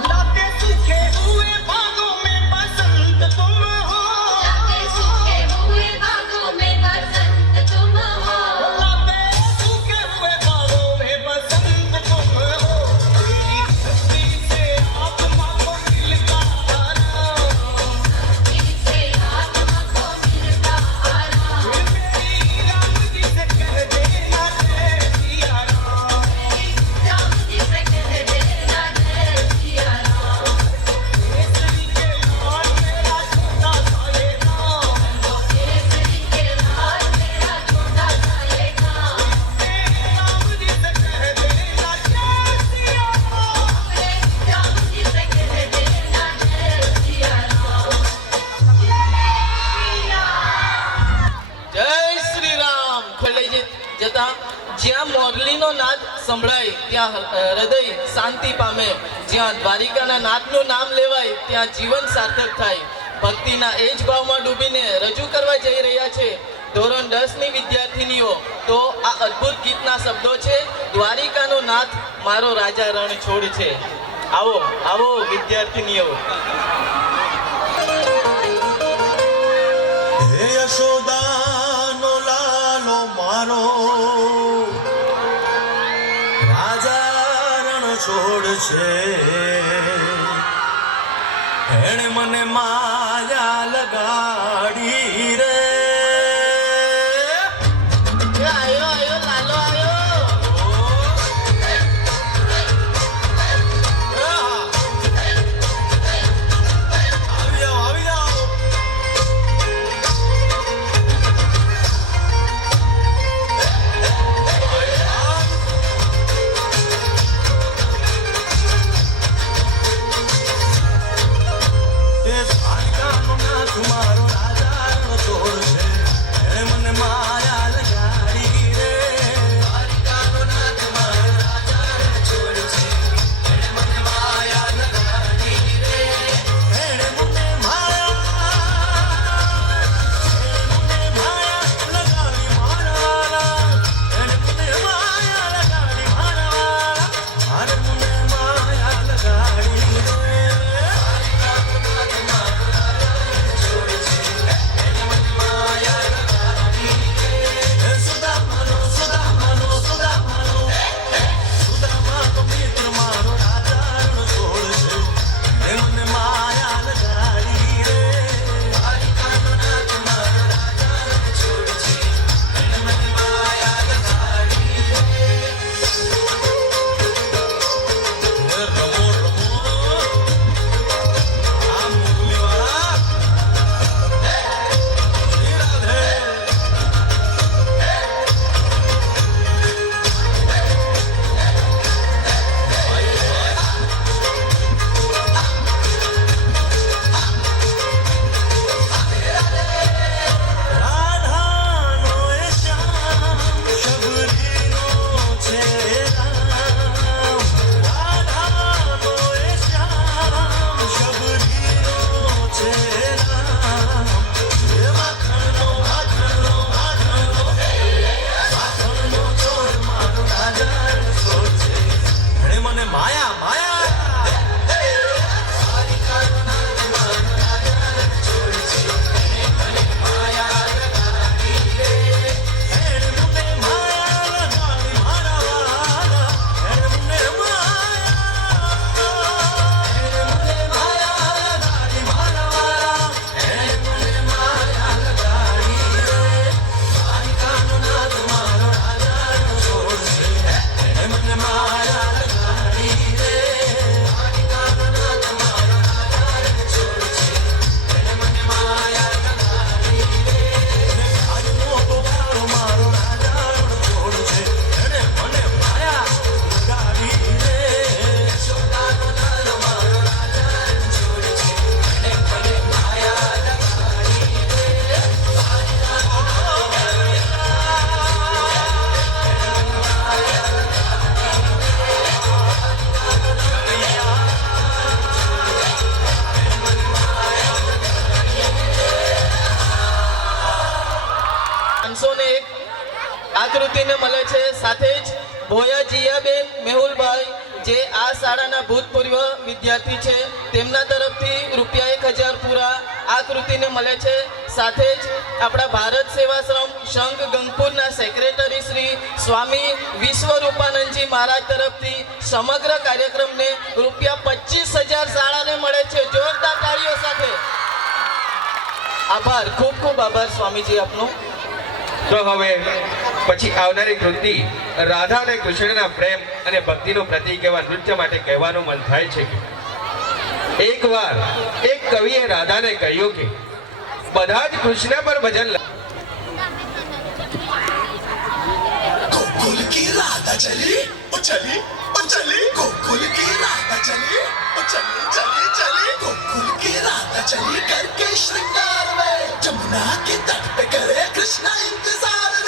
लाते सूखे हुए बागों में बसंत तुम हो। लाते सूखे हुए बागों में बसंत तुम हो। तेरी धरती से आत्मा को मिलता आराम। मेरी राम जी से कह देना जय सिया राम। केसरी के लाल मेरा छोटा सा ये काम, राम जी से कह देना जय सिया જય શ્રી રામ. લઈ જતા જ્યાં મોરલીનો નાદ સંભળાય ત્યાં હૃદય શાંતિ પામે, જ્યાં દ્વારિકાના નાથનું નામ લેવાય ત્યાં જીવન સાર્થક થાય. ભક્તિના એ જ ભાવમાં ડૂબીને રજૂ કરવા જઈ રહ્યા છે ધોરણ 10ની વિદ્યાર્થીનીઓ. તો આ અદ્ભુત ગીતના શબ્દો છે, દ્વારિકાનો નાથ મારો રાજા રણ છોડ છે. આવો આવો વિદ્યાર્થીનીઓ. હે યશોદાનો લાલો મારો, રાજા રણ છોડ છે. એણે મને માયા લગાડી રે. આયો આયો લાલો આયો. આવી જાઓ, આવી જાઓ. તે દ્વારકાનો નાથ મારો રાજા રણ છોડ મળે છે. સાથે જ ભોયા જીયાબેન મેહુલભાઈ જે આ શાળાના ભૂતપૂર્વ વિદ્યાર્થી છે તેમના તરફથી ₹1000 પૂરા આ કૃતિને મળે છે. સાથે જ આપણા ભારત સેવાશ્રમ સંઘ ગંગપુરના સેક્રેટરી શ્રી સ્વામી વિશ્વરૂપાનંદજી મહારાજ તરફથી સમગ્ર કાર્યક્રમને ₹25,000 શાળાને મળે છે. જોરદાર તાળીઓ સાથે આભાર, ખૂબ ખૂબ આભાર સ્વામીજી આપનો. તો હવે પછી આવનારી કૃતિ રાધા અને કૃષ્ણના પ્રેમ અને ભક્તિનું પ્રતીક એવા નૃત્ય માટે કહેવાનું મન થાય છે કે એકવાર એક કવિએ રાધાને કહ્યું કે બધા જ કૃષ્ણ પર ભજન गोकुल की राधा चली ओ चली ओ चली गोकुल की राधा चली ओ चली चली चली गोकुल की राधा चली करके श्रृंगार में जमुना के तट पे करे कृष्णा इंतजार रे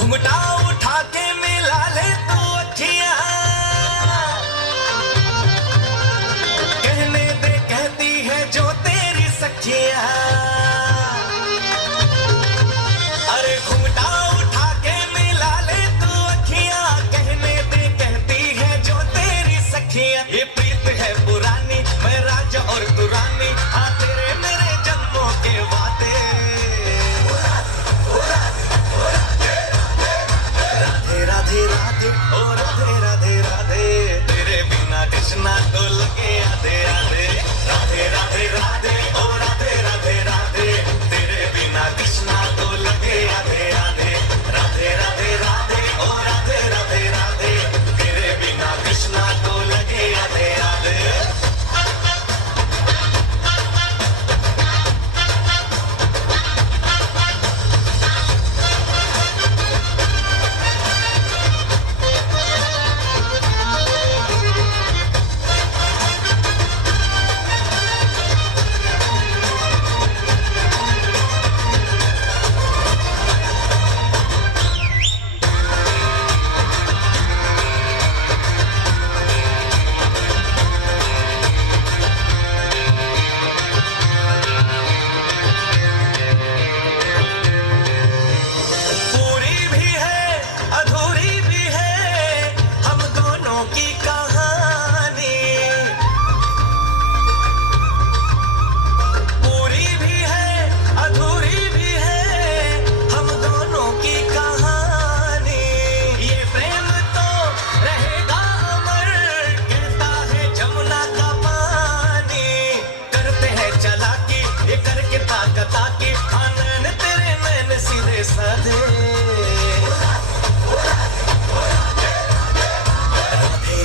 घुंघटा उठा के मिला ले तू अखियां कहने दे कहती है जो तेरी सखियां अरे घुंघटा उठा के मिला ले तू अखियां कहने दे कहती है जो तेरी सखियां ये प्रीत है पुरानी मैं राजा और तू रानी हाँ तेरे मेरे जन्मों के वादे राधे राधे ओ राधे राधे राधे तेरे बिना कृष्णा तो लगे आधे आधे राधे राधे राधे ओ राधे राधे राधे तेरे बिना कृष्णा तो लगे आधे आधे राधे राधे राधे ओ राधे राधे राधे तेरे बिना कृष्णा तो लगे आधे आधे पूरी भी है अधूरी भी है हम दोनों की कहानी पूरी भी है अधूरी भी है हम दोनों की कहानी ये प्रेम तो रहेगा अमर गिरता है जमुना का पानी करते हैं चालाकी ये करके ताकता की आनंद तेरे नैन सीधे साधे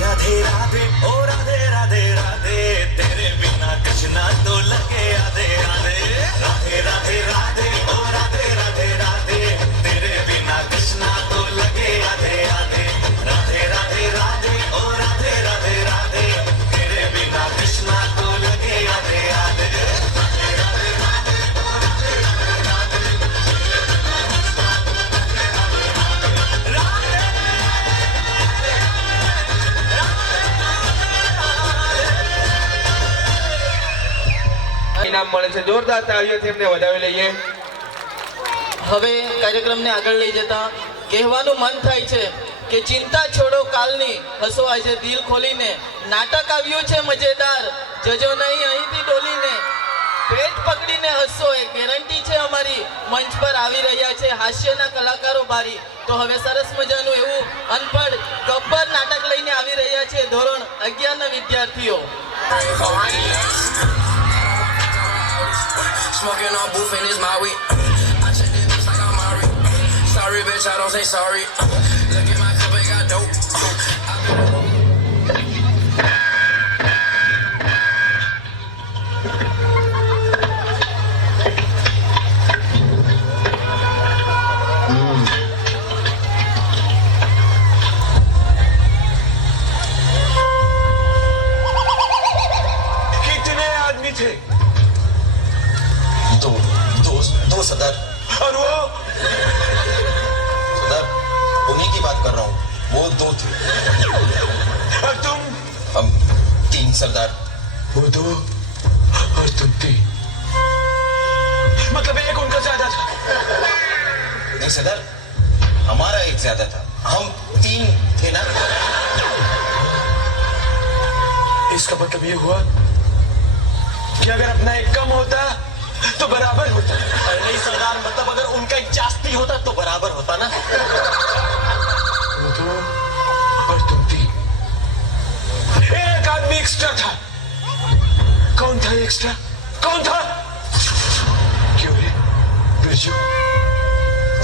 राधे राधे राधे ओ राधे राधे राधे तेरे बिना कृष्णा तो लगे आधे आधे राधे राधे राधे ओ राधे राधे राधे तेरे बिना कृष्णा तो लगे आधे आधे राधे राधे राधे ओ राधे राधे राधे तेरे बिना कृष्णा तो लगे आधे आधे ઇનામ મળે છે. જોરદાર તાળીઓથી એમને વધાવી લઈએ. હવે કાર્યક્રમને આગળ લઈ જતા કહેવાનું મન થાય છે કે ચિંતા છોડો કાલની હસો આજે દિલ ખોલીને નાટક આવ્યું છે મજેદાર જજો નહીં અહીંથી ડોલીને પેટ પકડીને હસો એ ગેરંટી છે અમારી મંચ પર આવી રહ્યા છે હાસ્યના કલાકારો બારી. તો હવે સરસ મજાનું એવું અનપઢ ગબ્બર નાટક લઈને આવી રહ્યા છે ધોરણ 11 ના વિદ્યાર્થીઓ. Smoking on booth and it's my weed. I check this bitch like I'm Mari. Sorry, bitch, I don't say sorry. Look at my cup, it got dope. सरदार। वो दो और तुम तीन, मतलब एक उनका ज्यादा था। नहीं सरदार, हमारा एक ज्यादा था, हम 3 थे ना। इसका मतलब ये हुआ कि अगर अपना एक कम होता तो बराबर होता। अरे नहीं सरदार, मतलब अगर उनका एक जास्ती होता तो बराबर होता ना। वो दो और तुम तीन, एक आदमी एक्स्ट्रा था। कौन था एक्स्ट्रा? कौन था? क्यों रे बिरजू,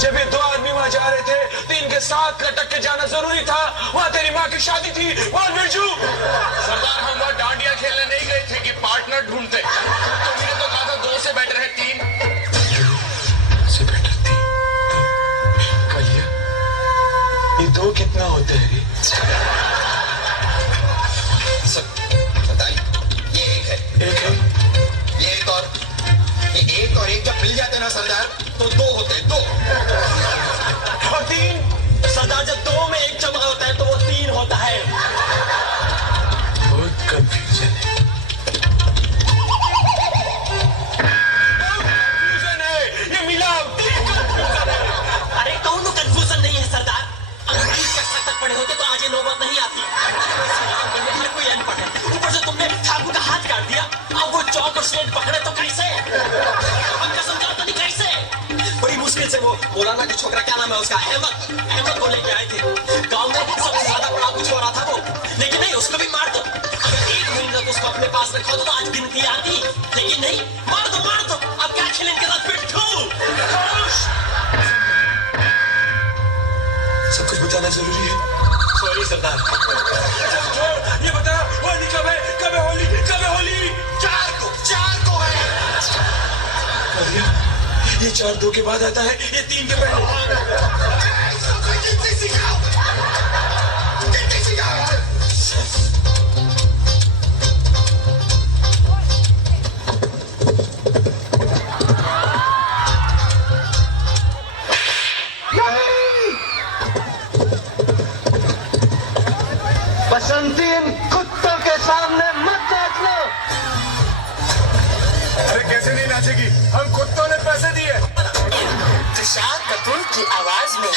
जब ये 2 आदमी वहां जा रहे थे तो इनके साथ लटक के जाना जरूरी था। वहां तेरी माँ की शादी थी। वहां बिरजू सरदार, हम वहाँ डांडिया खेलने नहीं गए थे कि पार्टनर ढूंढते। तुमने तो कहा था 2 से बेटर है 3। से बेटर थी कालिया। ये 2 कितना होते हैं रे? बताइए, ये एक है, एक है, ये एक और, ये एक और एक जब मिल जाते ना सरदार तो 2 होते हैं, 2। और 3 सरदार, जब 2 में 1 जमा होता है तो वो 3 होता है। बहुत कंफ्यूजन है। कंफ्यूजन है, ये मिलावटी कंफ्यूजन है। अरे कौन कंफ्यूजन नहीं है सरदार। अगर 20 कक्षा तक पढ़े होते तो आज ये नौबत नहीं आती। हर कोई अनपढ़ है, ऊपर से तुमने ठाकुर का हाथ काट दिया। अब वो चौक और स्लेट पकड़े तो कैसे? हम कसम चाहते नहीं कैसे? बड़ी मुश्किल से वो मौलाना का छोकरा, क्या नाम है उसका, अहमद को लेके आए थे। गांव में सबसे ज्यादा बड़ा कुछ हो रहा था वो, लेकिन नहीं, उसको भी मार दो। अगर 1 महीने तक उसको अपने पास रखा तो आज गिनती आती, लेकिन नहीं, मार दो मार दो। अब क्या खेलें के साथ पिट्ठू। सब कुछ बताना जरूरी है। सॉरी सरदार। ये बता, होली कब है? कब है होली? कब है होली? 4 को है। कालिया, ये 4 2 के बाद आता है, ये 3 के पहले। बसंती, इन कुत्तों के सामने मत नाचना। अरे कैसे नहीं नाचेगी? हम कुत्तों ने पैसे दिए। तुषार कपूर की आवाज में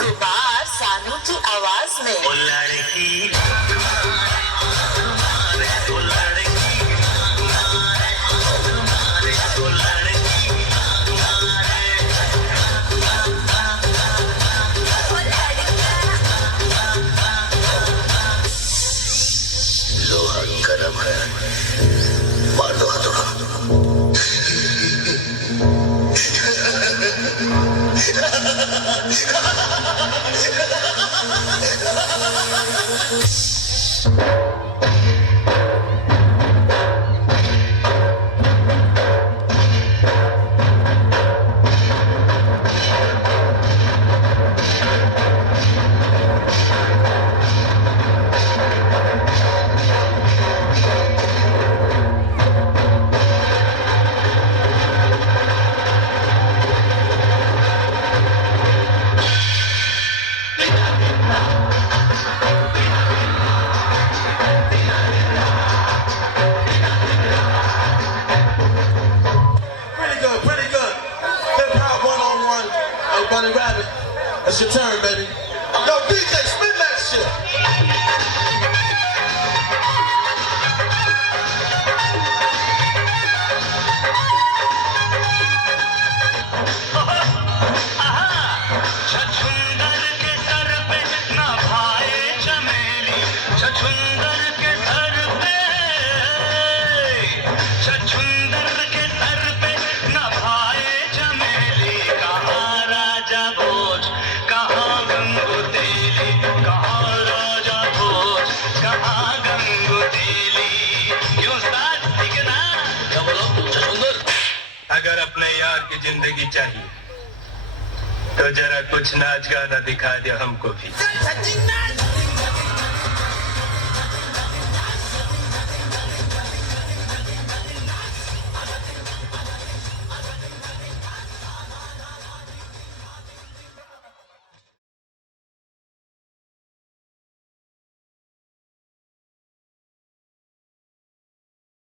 गुबार सानू की आवाज में लोहा गरम है, मार दो हथौड़ा। Bunny Rabbit, it's your turn, baby. Yo, DJ, spin that shit. छछुंदर के सर पे ना भाए चमेली, छछुंदर के सर पे, छछुंदर के सर पे ना भाए चमेली। कहाँ राजा भोज, कहाँ गंगू तेली, कहाँ राजा भोज, कहाँ गंगू तेली। क्यों साथ ठीक है ना? क्या बोलो छछुंदर? अगर अपने यार की जिंदगी चाहिए तो जरा कुछ नाच गाना दिखा दे हमको भी।